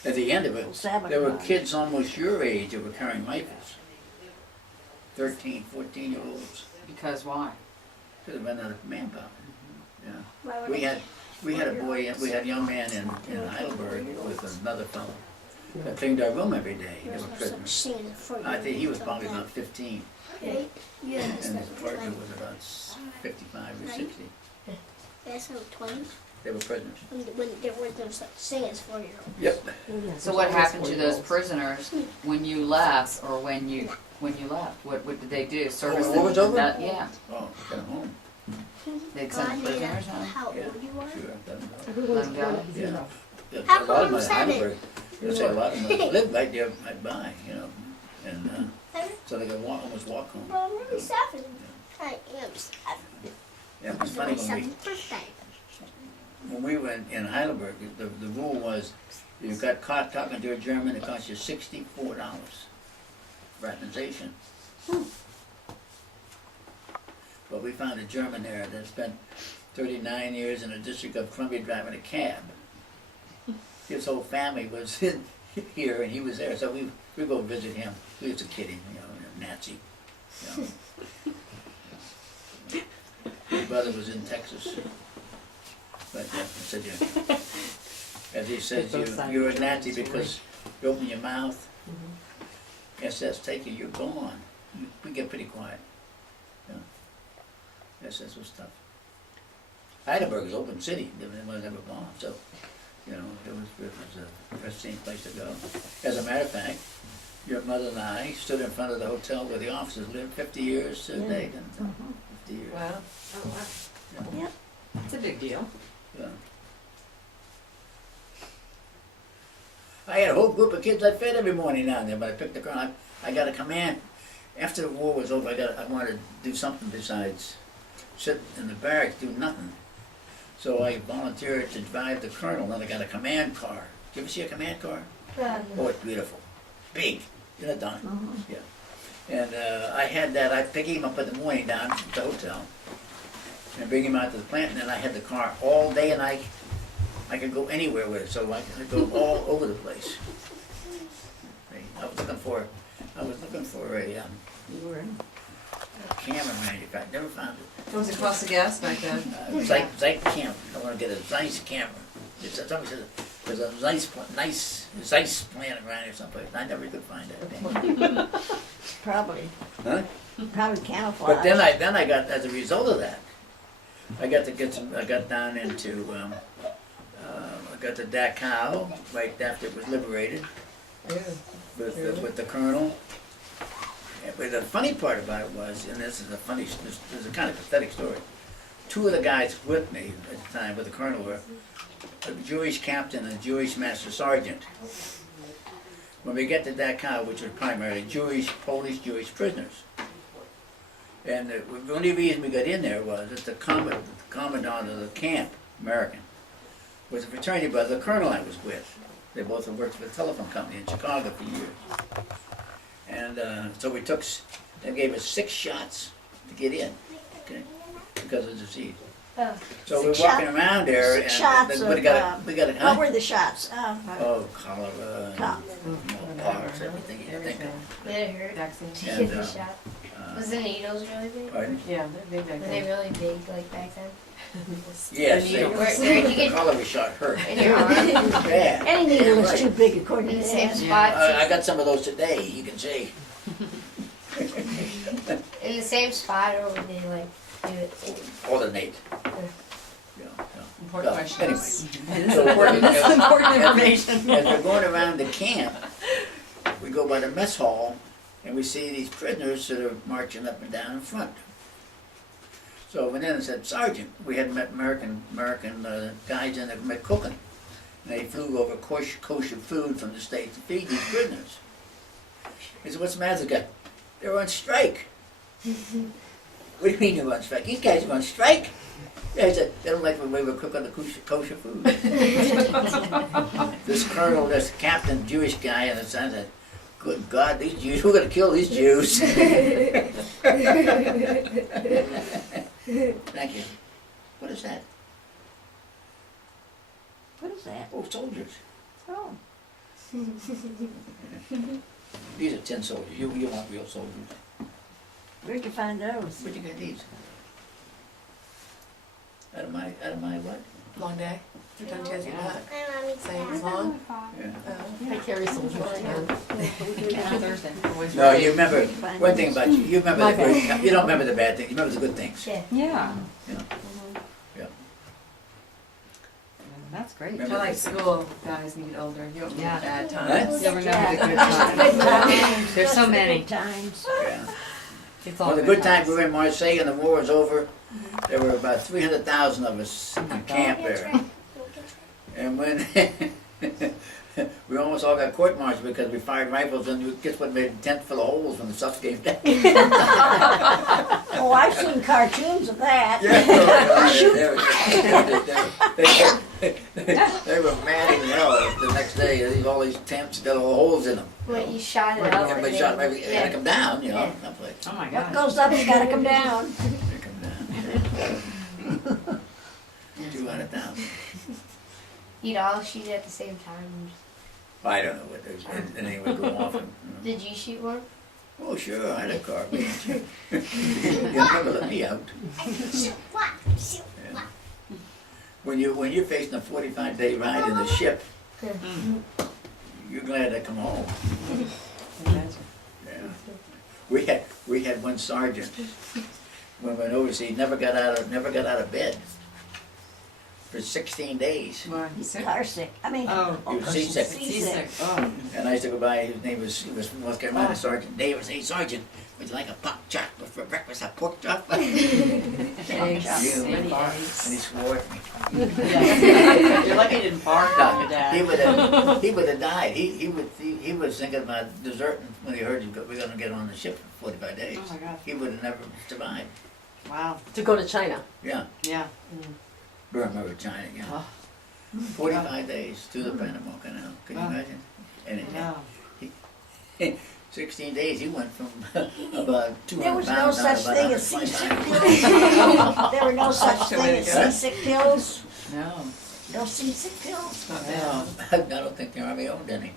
At the end of it, Sabotage. there were kids almost your age that were carrying rifles. 13, 14-year-olds. Because why? Could have been out of manpower. Yeah. Why would We I- had a young man in Heidelberg with another fellow that cleaned our room every day. They There's were no such prisoners. thing as for I think he was you. probably about 15, Right? You and understand his what partner I'm was about 55 or Right. 60. That's no 20s. They were prisoners. When there was no such thing as 4-year-olds. Yep. So what happened to those prisoners when you left, or when you left? What did they do? Service When the war was them? over? Yeah, Oh, got him home. they'd send God the knew prisoners home. how Yeah. old you were. Sure, let him go. Everyone's Let 'em go. going to Yeah. zero. Yeah, How a lot of come them in seven? Heidelberg, they say a lot of them lived right there, right by, you know, and Seven? so they could almost walk home. Well, I'm really 7. I am 7. Yeah, it was It's funny my when 7th birthday. we were in Heidelberg, the rule was, you got caught talking to a German, it cost you $64 fraternization. But we found a German there that spent 39 years in the District of Columbia driving a cab. His whole family was here and he was there, so we go visit him. We used to kid him, you know, Nazi. You know. His brother was in Texas. But I said, yeah. As he says, you're a Nazi because you open your mouth, SS take you, you're gone. We get pretty quiet. Yeah. SS was tough. Heidelberg is open city, it was never bombed, so, you know, it was a pristine place to go. As a matter of fact, your mother and I stood in front of the hotel where the officers lived 50 years to the day, 50 years. Wow. Oh, wow. Yep. It's a big deal. Yeah. I had a whole group of kids I fed every morning down there, but I picked the car. I got a command. After the war was over, I wanted to do something besides sit in the barracks, do nothing. So I volunteered to drive the colonel, and I got a command car. Did you ever see a command car? Oh, it's beautiful. Big. Isn't it, Don? Yeah. And I had that. I pick him up in the morning down at the hotel and bring him out to the plant, and then I had the car all day, and I could go anywhere with it, so I could go all over the place. I was looking for a camera manufacturer. Never found it. What was the cost of gas back then? Zeiss camera. I want to get a Zeiss camera. Somebody said there's a Zeiss plant around here someplace. I never could find that thing. Probably Huh? camouflage. But then I got, as a result of that, I got down into, I got to Dachau right after it was liberated with the colonel. But the funny part about it was, and this is a kind of pathetic story. Two of the guys with me at the time, with the colonel, were a Jewish captain and a Jewish master sergeant. When we get to Dachau, which was primarily Polish Jewish prisoners. And the only reason we got in there was that the commandant of the camp, American, was a fraternity brother, the colonel I was with. They both had worked for the telephone company in Chicago for years. And so they gave us 6 shots to get in, okay, because of disease. Oh. So we're 6 walking around there, and 6 shots we got a, what were the shots? oh, cholera, Cholera. smallpox, everything you think of. Did it hurt Vaccine. to And, get the shot? Was the needles really big? Pardon? Yeah, they're big back Were they then. really big like back then? Yes, The needle. Where you the get cholera shot hurt. in your arm, in Bad. Any needle Yeah, was right. too big according to the same that. spot. I got some of those today, you can see. In the same spot, or would they like do it? Alternate. Yeah. Important Well, questions. anyway. It is important, it's important information. As we're going around the camp, we go by the mess hall, and we see these prisoners that are marching up and down in front. So I went in and said, Sergeant, we had met American guys in there met cooking. And they flew over kosher food from the States to feed these prisoners. He said, what's the matter with the guy? They're on strike. What do you mean they're on strike? These guys are on strike? Yeah, he said, they don't like the way we cook on the kosher food. This colonel, this captain, Jewish guy, and the son said, good God, these Jews, we're going to kill these Jews. Thank you. What is that? What is that? Oh, soldiers. Oh, These are tin soldiers. You want real soldiers. where'd you find those? Where'd you get these? Out of my what? Long day. You've done Jazzy back. My mommy Same as said. long. Yeah. I carry soldiers around. Thursday, always No, ready. you remember, one thing about you, you remember My the good, you don't remember the bad things, you remember the good things. Yeah. Yeah. You know, That's great. Remember- I like school guys when you get older. You don't Yeah. remember bad What? times. You'll remember the good Just times. good times. There's so Just the many. good times. Yeah. It's all Well, the good times, we were in Marseille and the war was over, there were about 300,000 of us in camp there. And when, we almost all got court-martialed because we fired rifles and guess what made a tent full of holes when the stuff came down? Oh, I've seen cartoons of that. They were mad as hell the next day, all these tents got all holes in them. When you shot it up. Everybody shot them, they had to come down, you know, Yeah. that place. Oh my What God. goes up's gotta come down. They come down. 200,000. You'd all shoot it at the same time. I don't know what there's, anything would go off. Did you shoot one? Oh, sure, I had a car. You never let me out. Shoot what? Shoot Yeah. When you're facing a 45-day ride in the ship, you're glad to come home. Yeah. We had one sergeant when we went overseas, never got out of bed for 16 days. Why? You sick? Car sick. I mean, Oh. He was seasick. Seasick. Oh. And I used to go by, he was from North Carolina, Sergeant Davis. Hey, Sergeant, would you like a pork chop for breakfast? A pork chop? Eggs. You. Many And eggs. he swore at me. You're lucky he didn't bark on your dad. He would have died. He was thinking about deserting when he heard we're going to get on the ship for 45 days. Oh my God. He would have never survived. Wow. To go to China. Yeah, Yeah. Burma or China, yeah. Oh. 45 days through the Panama Canal. Can you Wow. imagine? And Wow. 16 days, he went from about 200 there was no pounds down such to about thing as 125. seasick pills. There were no such thing as Huh? seasick pills. No. No seasick pills. Not No, bad. I don't think the Army owned any.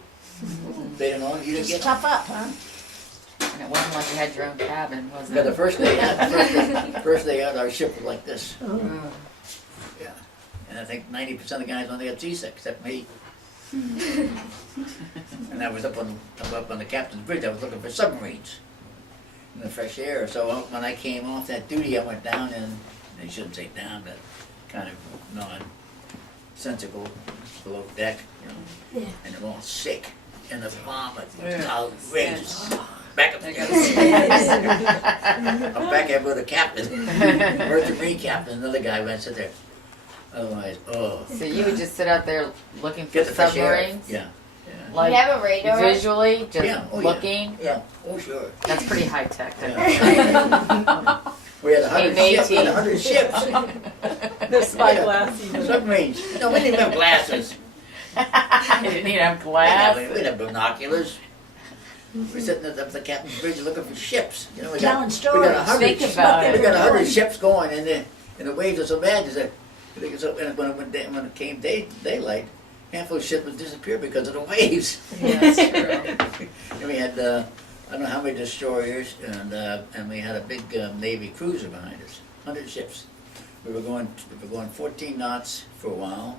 They didn't own, you didn't Just get tough up, huh? And it wasn't like you had your own cabin, was Yeah, the it? first day out, first day out, our ship was like this. Oh. Yeah. And I think 90% of the guys only got seasick, except me. And I was up on the captain's bridge, I was looking for submarines in the fresh air. So when I came off that duty, I went down and, they shouldn't say down, but kind of nonsensical below deck, you know. Yeah. And they're all sick, and the vomit was Yeah. outrageous. Back up They again. got I'm back there with the captain, Merchant Marine captain, another guy went sit there. Otherwise, oh. So you would just sit out there looking for Get the fresh air. submarines? Yeah, Like you have a radar? visually, just Yeah, oh, yeah. looking? yeah, oh sure. That's pretty high tech. Yeah. We had 100 ships, we had 100 ships, No spyglass even. submarines. No, we didn't have glasses. You didn't even have We glass. didn't have binoculars. We're sitting at the captain's bridge looking for ships. You know, we Telling got stories. 100. Think about We it. got 100 ships going, and the waves are so bad. And when it came daylight, half those ships would disappear because of the waves. Yeah, that's true. And we had I don't know how many destroyers, and we had a big Navy cruiser behind us, 100 ships. We were going 14 knots for a while,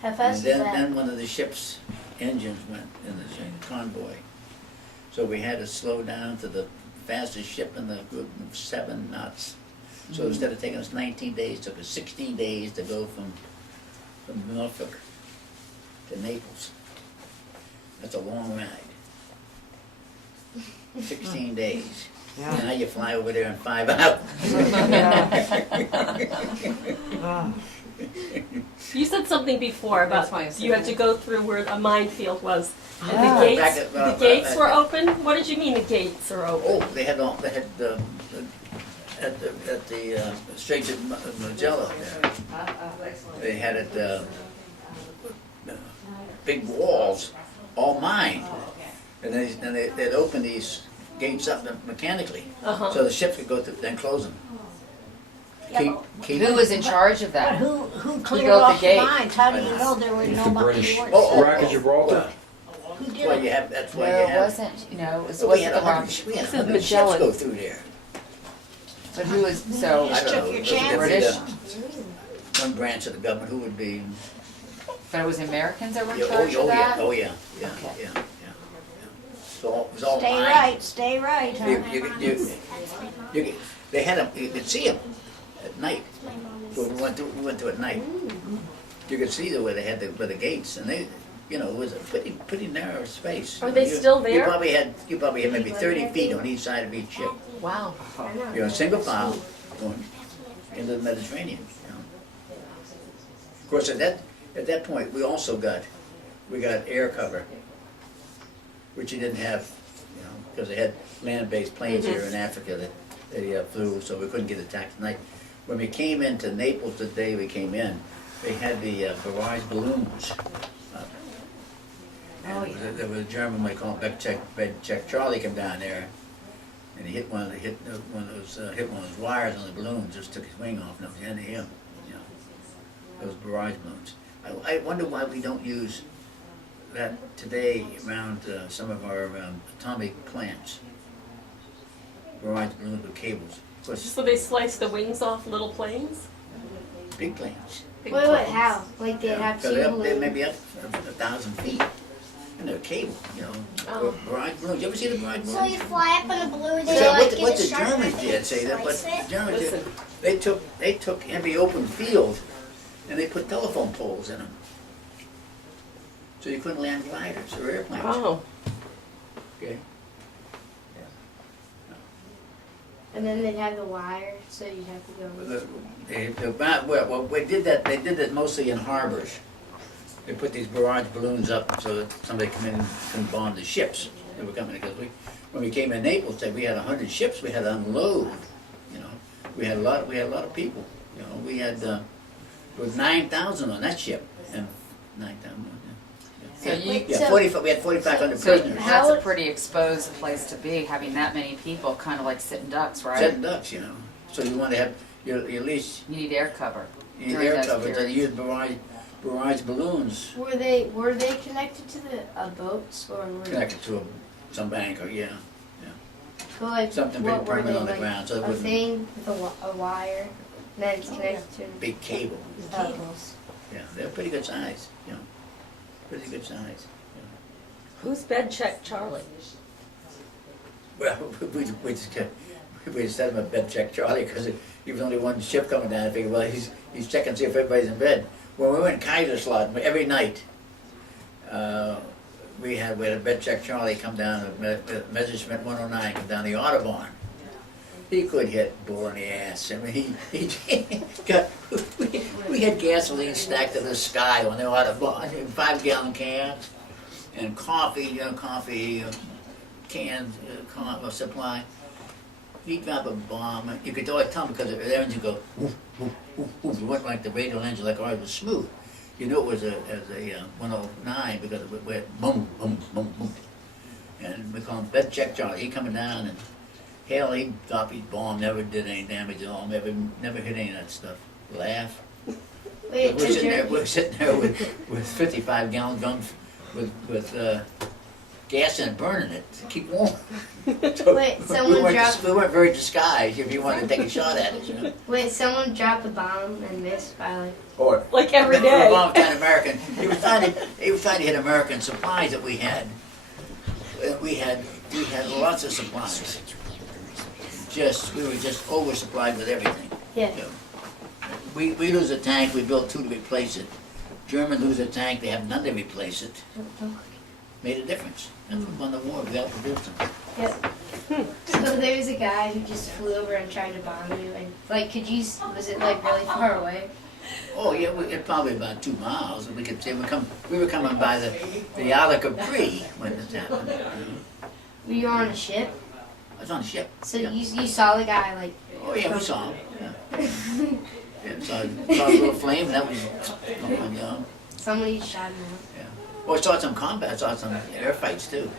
How and fast is then that? one of the ship's engines went in the convoy, so we had to slow down to the fastest ship in the group of 7 knots. So instead of taking us 19 days, it took us 16 days to go from Norfolk to Naples. That's a long ride. 16 days. Now you fly over there and 5 out. You said something before about That's why I said you had that. to go through where a minefield was. And Yeah. the gates, Back at, the gates were open? What did you mean the gates are open? Oh, they had at the Straits of Magellan there. They had it, big walls, all mined. And they'd open these gates up mechanically, Uh-huh. so the ships could go through, then close them. Keep. Who was in charge of But that? who cleared built the off the gate? mines? How do you know there were It's the nobody British. who worked Oh, there? Iraq and Gibraltar. Who That's did why it? you have, that's why No, you it have. wasn't, it We wasn't had the wrong, 100, we had This is 100 ships Magellan. go through there. but who was, so, Just I don't took know, your it was chances. British? One branch of the government, who would be, but it was Americans that were yeah, in oh, charge yeah, of oh, yeah, that? oh, yeah, yeah, Okay. yeah. So it was all Stay mined. right, stay right, huh? They had them, you could see them at night. So we went through at night. You could see where they had where the gates, and they, it was a pretty narrow space. Are they still there? You probably had maybe 30 feet on each side of each ship. Wow. You're in single file going into the Mediterranean. Of course, at that point, we also got air cover, which you didn't have, because they had land-based planes here in Africa that they flew, so we couldn't get attacked at night. When we came into Naples the day we came in, they had the barrage balloons. There was a German, we call him Check Charlie, come down there, and he hit one of those wires on the balloon, just took his wing off, and it was the end of him. Those barrage balloons. I wonder why we don't use that today around some of our atomic plants. Barrage balloons with cables. Of course, So they slice the wings off little planes? big planes. Big Wait, planes. how? Like they'd have two They're balloons. maybe up 1,000 feet. And they're cable, Oh. barrage balloons. You ever see the barrage balloons? So you fly up on a balloon, So they like what get the a sharp Germans knife did, and say that, but slice it? the Germans did, Listen. they took every open field and they put telephone poles in them. So you couldn't land gliders or airplanes. Oh. Okay. And then they'd have the wire, so you'd have to go. Well, we did that. They did that mostly in harbors. They put these barrage balloons up so that somebody come in and can bomb the ships that were coming. Because when we came in Naples, say we had 100 ships, we had to unload. We had a lot of people. We had there was 9,000 on that ship, and 9,000. So you, Yeah, So- we had 4,500 so prisoners. that's a pretty exposed place to be, having that many people, kind of like sitting ducks, right? Setting ducks, So you want to have at least You need air cover. you need During air those cover. So periods. you use barrage balloons Were they connected to the boats or were connected to some bank or But like, something what big were permanent they, on the like, ground, so it a wouldn't thing with a wire, and then it's connected to big cable. cables. Yeah, they're pretty good size. Pretty good size. Who's bed check Charlie? Well, we just set him a bed check Charlie because he was only one ship coming down. I figured, well, he's checking to see if everybody's in bed. When we were in Kaiserslautern, every night we had a bed check Charlie come down, Messerschmitt 109, come down the Autobahn. He could hit bull in the ass. I mean, we had gasoline stacked to the sky on the Autobahn, 5-gallon cans, and coffee, cans, supply. He'd drop a bomb. You could always tell because the engine go woof, woof, woof, woof. It wasn't like the radial engine like ours was smooth. You knew it was a 109 because it went boom, boom, boom, boom. And we call him bed check Charlie. He coming down and hell, he dropped his bomb, never did any damage at all, never hit any of that stuff. Laugh. Wait, We're sitting there with 55-gallon guns with gas in it, burning it to keep warm. So Wait, someone dropped- we weren't very disguised if you wanted to take a shot at us, Wait, someone dropped a bomb and missed by like. Or Like every the day. bomb kind of American. He was trying to hit American supplies that we had. We had lots of supplies. We were just oversupplied with everything. Yeah. We lose a tank, we build 2 to replace it. Germans lose a tank, they have none to replace it. made a difference. And we won the war, we outproduced them. So there was a guy who just flew over and tried to bomb you, and like, was it like really far away? Oh, yeah, it probably about 2 miles, and we could say, we were coming by the Isle of Capri when this happened. Were you on a ship? I was on a ship. So yeah. you saw the guy like. Oh, yeah, we saw him, yeah. Yeah, saw a little flame, and that was, oh my God. Somebody shot him out. Yeah. Well, I saw some combat, saw some air fights too.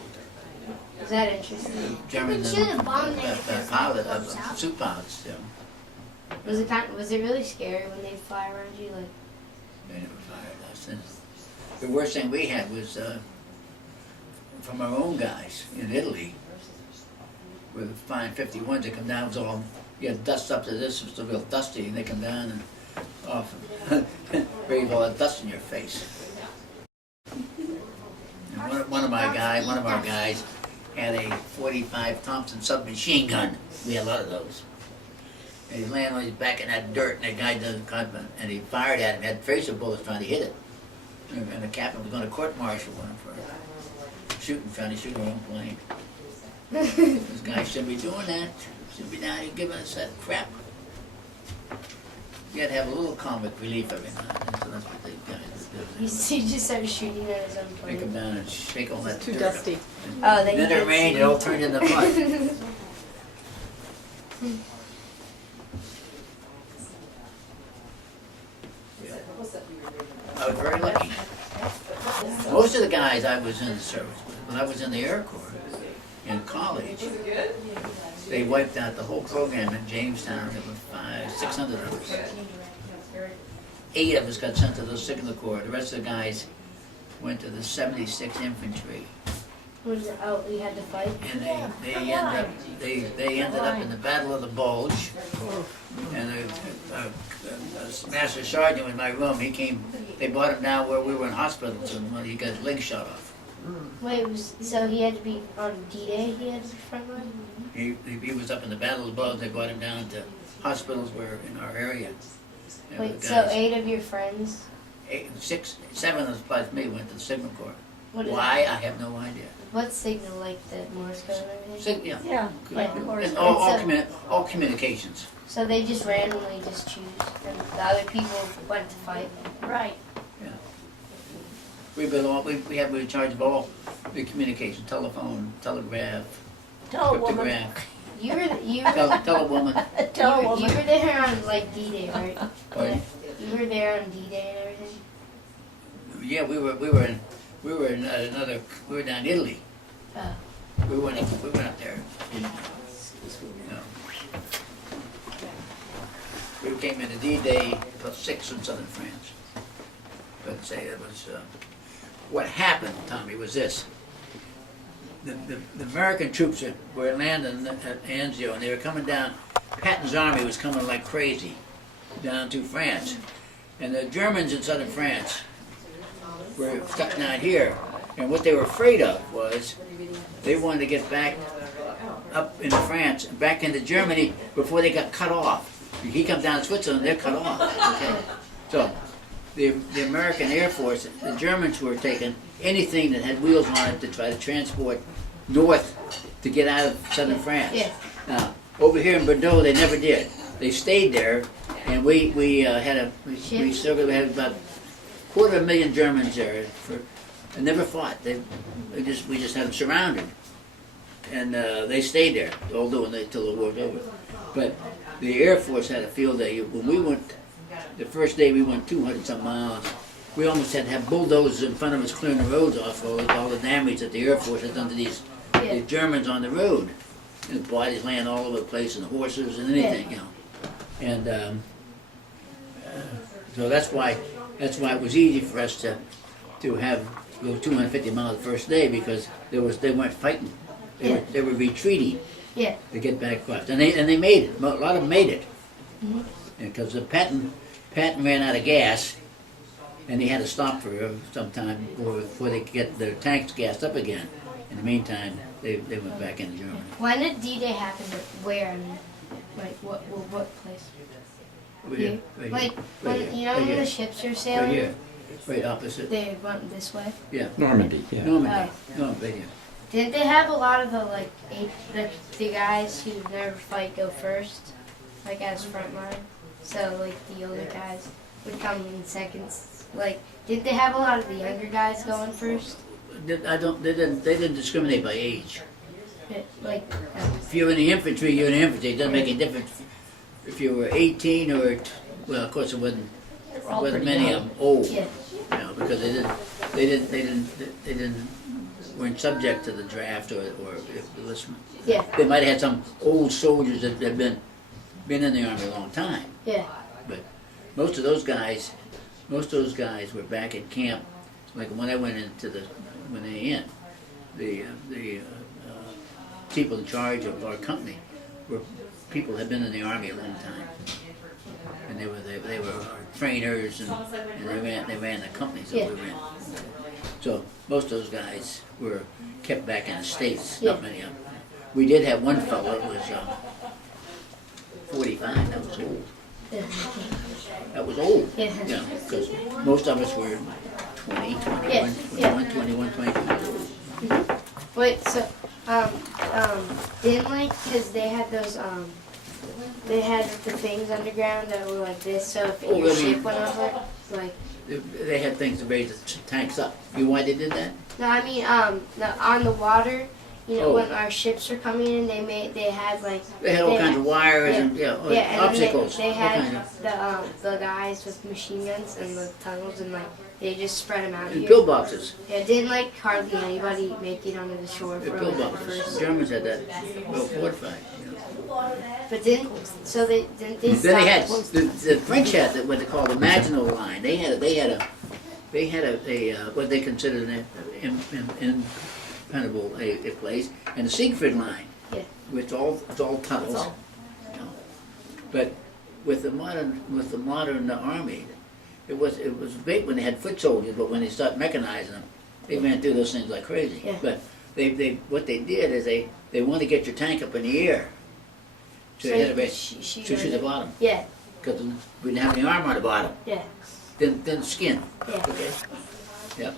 Was that interesting? German should have bombed it. pilot, suit pilots, yeah. Was it really scary when they fly around you? Like, They never fired us. And the worst thing we had was from our own guys in Italy, where the fine 51s that come down, it was all, you had dust up to this, it was still real dusty, and they come down and off and breathe all that dust in your face. And one of our guys had a .45 Thompson submachine gun. We had a lot of those. And he's laying on his back in that dirt, and that guy doesn't cut him, and he fired at him, had tracer bullets trying to hit it. And the captain was going to court-martial him for trying to shoot our own plane. This guy shouldn't be doing that. Shouldn't be down here giving us that crap. You had to have a little comic relief every now and then, so that's what these guys do. he just started shooting at his own Take them plane. down and shake all that Too dirt dusty. up. Oh, Then it rained, it all turned into mud. I was very lucky. Most of the guys I was in the service with, when I was in the Air Corps, in college, they wiped out the whole program in Jamestown. There were 600 of us. 8 of us got sent to the sick of the Corps. The rest of the guys went to the 76th Infantry. What is it? Oh, we had to fight. And they ended up in the Battle of the Bulge. And a master sergeant in my room, he came, they brought him down where we were in hospitals, and when he got his leg shot off. Wait, so he had to be on D-Day? He had to be frontline? He was up in the Battle of the Bulge, they brought him down to hospitals were in our area. And Wait, the so guys- 8 of your friends? 7 of us plus me went to the Signal Corps. What is Why? I have no idea. What signal, like the Morse code and everything? Yeah. Yeah, Yeah. of course. And It's all communications. So they just randomly just choose, and the other people went to fight. Right. We were in charge of all the communication, telephone, telegraph, Tell a woman. cryptograph, You were tell a woman. Tell a you woman. were there on like D-Day, right? Pardon? You were there on D-Day and everything. Yeah, we were down in Italy. Oh. We went up there. No. We came into D-Day plus 6 in southern France. But say it was, what happened, Tommy, was this. The American troops were landing at Anzio, and they were coming down. Patton's army was coming like crazy down to France. And the Germans in southern France were stuck down here. And what they were afraid of was they wanted to get back up into France, back into Germany before they got cut off. He comes down to Switzerland, they're cut off. Okay? So the American Air Force, the Germans were taking anything that had wheels on it to try to transport north to get out of southern France. Yeah. Now, over here in Bordeaux, they never did. They stayed there, and we had about 250,000 Germans there and never fought. We just had them surrounded, and they stayed there all doing it till the war was over. But the Air Force had a field day. When we went, the first day we went 200-some miles. We almost had to have bulldozers in front of us clearing the roads off all the damage that the Air Force had done to these Germans on the road. And the bodies laying all over the place, and the horses and anything, you know. And so that's why it was easy for us to go 250 miles the first day, because they weren't fighting. They were retreating. Yeah. To get back across, and they made it. A lot of them made it, because Patton ran out of gas, and he had to stop for some time before they could get their tanks gassed up again. In the meantime, they went back into Germany. When did D-Day happen? Where? And like what place? Right here, right Like here, when right here, you know right when here, the ships are right sailing. here. right opposite, They went this way. yeah, Normandy, yeah. Normandy, Normandy, yeah. Didn't they have a lot of the like the guys who never fight go first, like as front line? So like the older guys would come in seconds. Like, did they have a lot of the younger guys going first? They didn't discriminate by age. Like, If you're in the infantry, you're in the infantry, it doesn't make a difference if you were 18 or, well, of course it wasn't many of them old, yeah, you know, because they weren't subject to the draft or enlistment. yeah, They might have had some old soldiers that had been in the army a long time, yeah, but most of those guys were back at camp. Like when I went into the people in charge of our company were people who had been in the army a long time, and they were our trainers, and they ran the companies that we ran. So most of those guys were kept back in the States. Not many of them. We did have one fellow that was 45. That was old. That was old. yeah. You know, because most of us were 20, 21, 22. Wait, so, didn't like, cause they had those, they had the things underground that were like this, so if Oh, your I mean- ship went over, like, They had things to raise the tanks up. You know why they did that? no, I mean, on the water, you know, Oh. when our ships were coming in, they had like, They had all kinds of wires and yeah, and and obstacles. then they all kinds had the guys with machine guns and the tunnels, and like, they just spread them out and here. pillboxes. Yeah, didn't like hardly anybody make it onto the shore The for like the pillboxes. first. Germans had that well fortified. You know. But didn't they Then they had stop? the French had what they called the Maginot Line. They had a what they considered an impenetrable a place, and the Siegfried Line, Yeah. with all tunnels. You know. But with the modern army, it was great when they had foot soldiers, but when they started mechanizing them, they ran through those things like crazy. Yeah. But what they did is they wanted to get your tank up in the air, so they had to shoot the bottom, Yeah, because we didn't have any armor on the bottom. yeah, Then skin. yeah. Okay. Yep.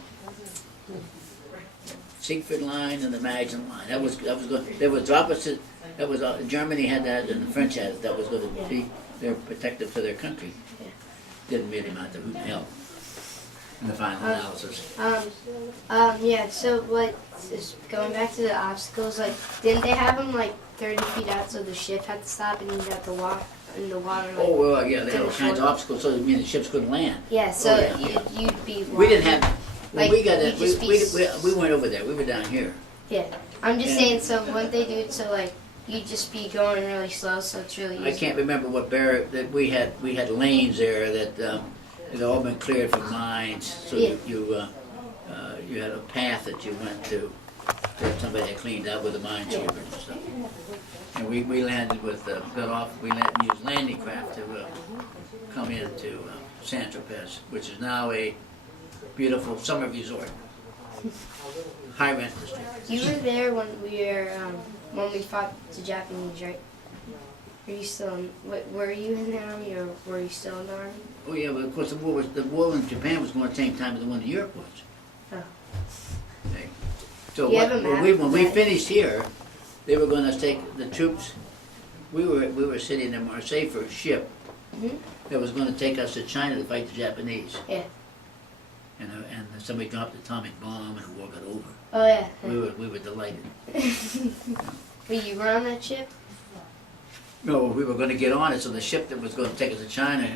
Siegfried Line and the Maginot Line. That was good. There was opposite. That was Germany had that and the French had it. That was going to be their protective to their country. Didn't really amount to who the hell in the final analysis. Yeah. So what? Just going back to the obstacles, like, didn't they have them like 30 feet out, so the ship had to stop and you'd have to walk in the water? Like, Oh well, yeah, they had all to the kinds of shore? obstacles, so that means the ships couldn't land. Yeah. So Oh, yeah. you'd be. We didn't have. When Like, we got you it, just be we weren't over there. We were down here. Yeah. I'm just Yeah. saying. So wouldn't they do it so like you'd just be going really slow, so it's really easy. I can't remember what barrier that we had. We had lanes there that had all been cleared from mines, so Yeah. you had a path that you went to that somebody had cleaned out with the mine Yeah. sweepers and stuff. And we landed with used landing craft to come into San Tropez, which is now a beautiful summer resort, high rent district. You were there when we fought the Japanese, right? Are you still in, were you in the army or were you still in the army? Oh yeah, but of course the war in Japan was going at the same time as the one in Europe was. Oh. Okay. So You have a map when we that- finished here, they were going to take the troops. We were sitting in Marseille for a ship Mhm. that was going to take us to China to fight the Japanese. Yeah. And somebody dropped an atomic bomb and the war got over. Oh yeah. We were delighted. Wait, you were on that ship? No, we were going to get on it, so the ship that was going to take us to China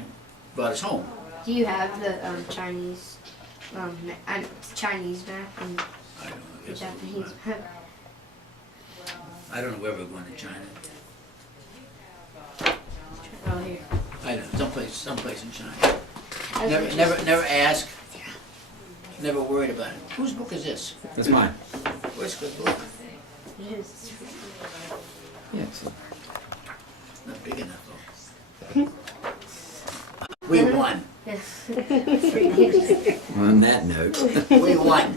brought us home. Do you have the Chinese Chinese map and I don't know. I the guess- Japanese map? I don't know where we're going to China. Oh here. I don't know, someplace in China. That's Never ask. Never worried about it. Whose book is this? That's mine. Where's the book? interesting. Yes. Not big enough though. We won. Pretty interesting. On that note, We won.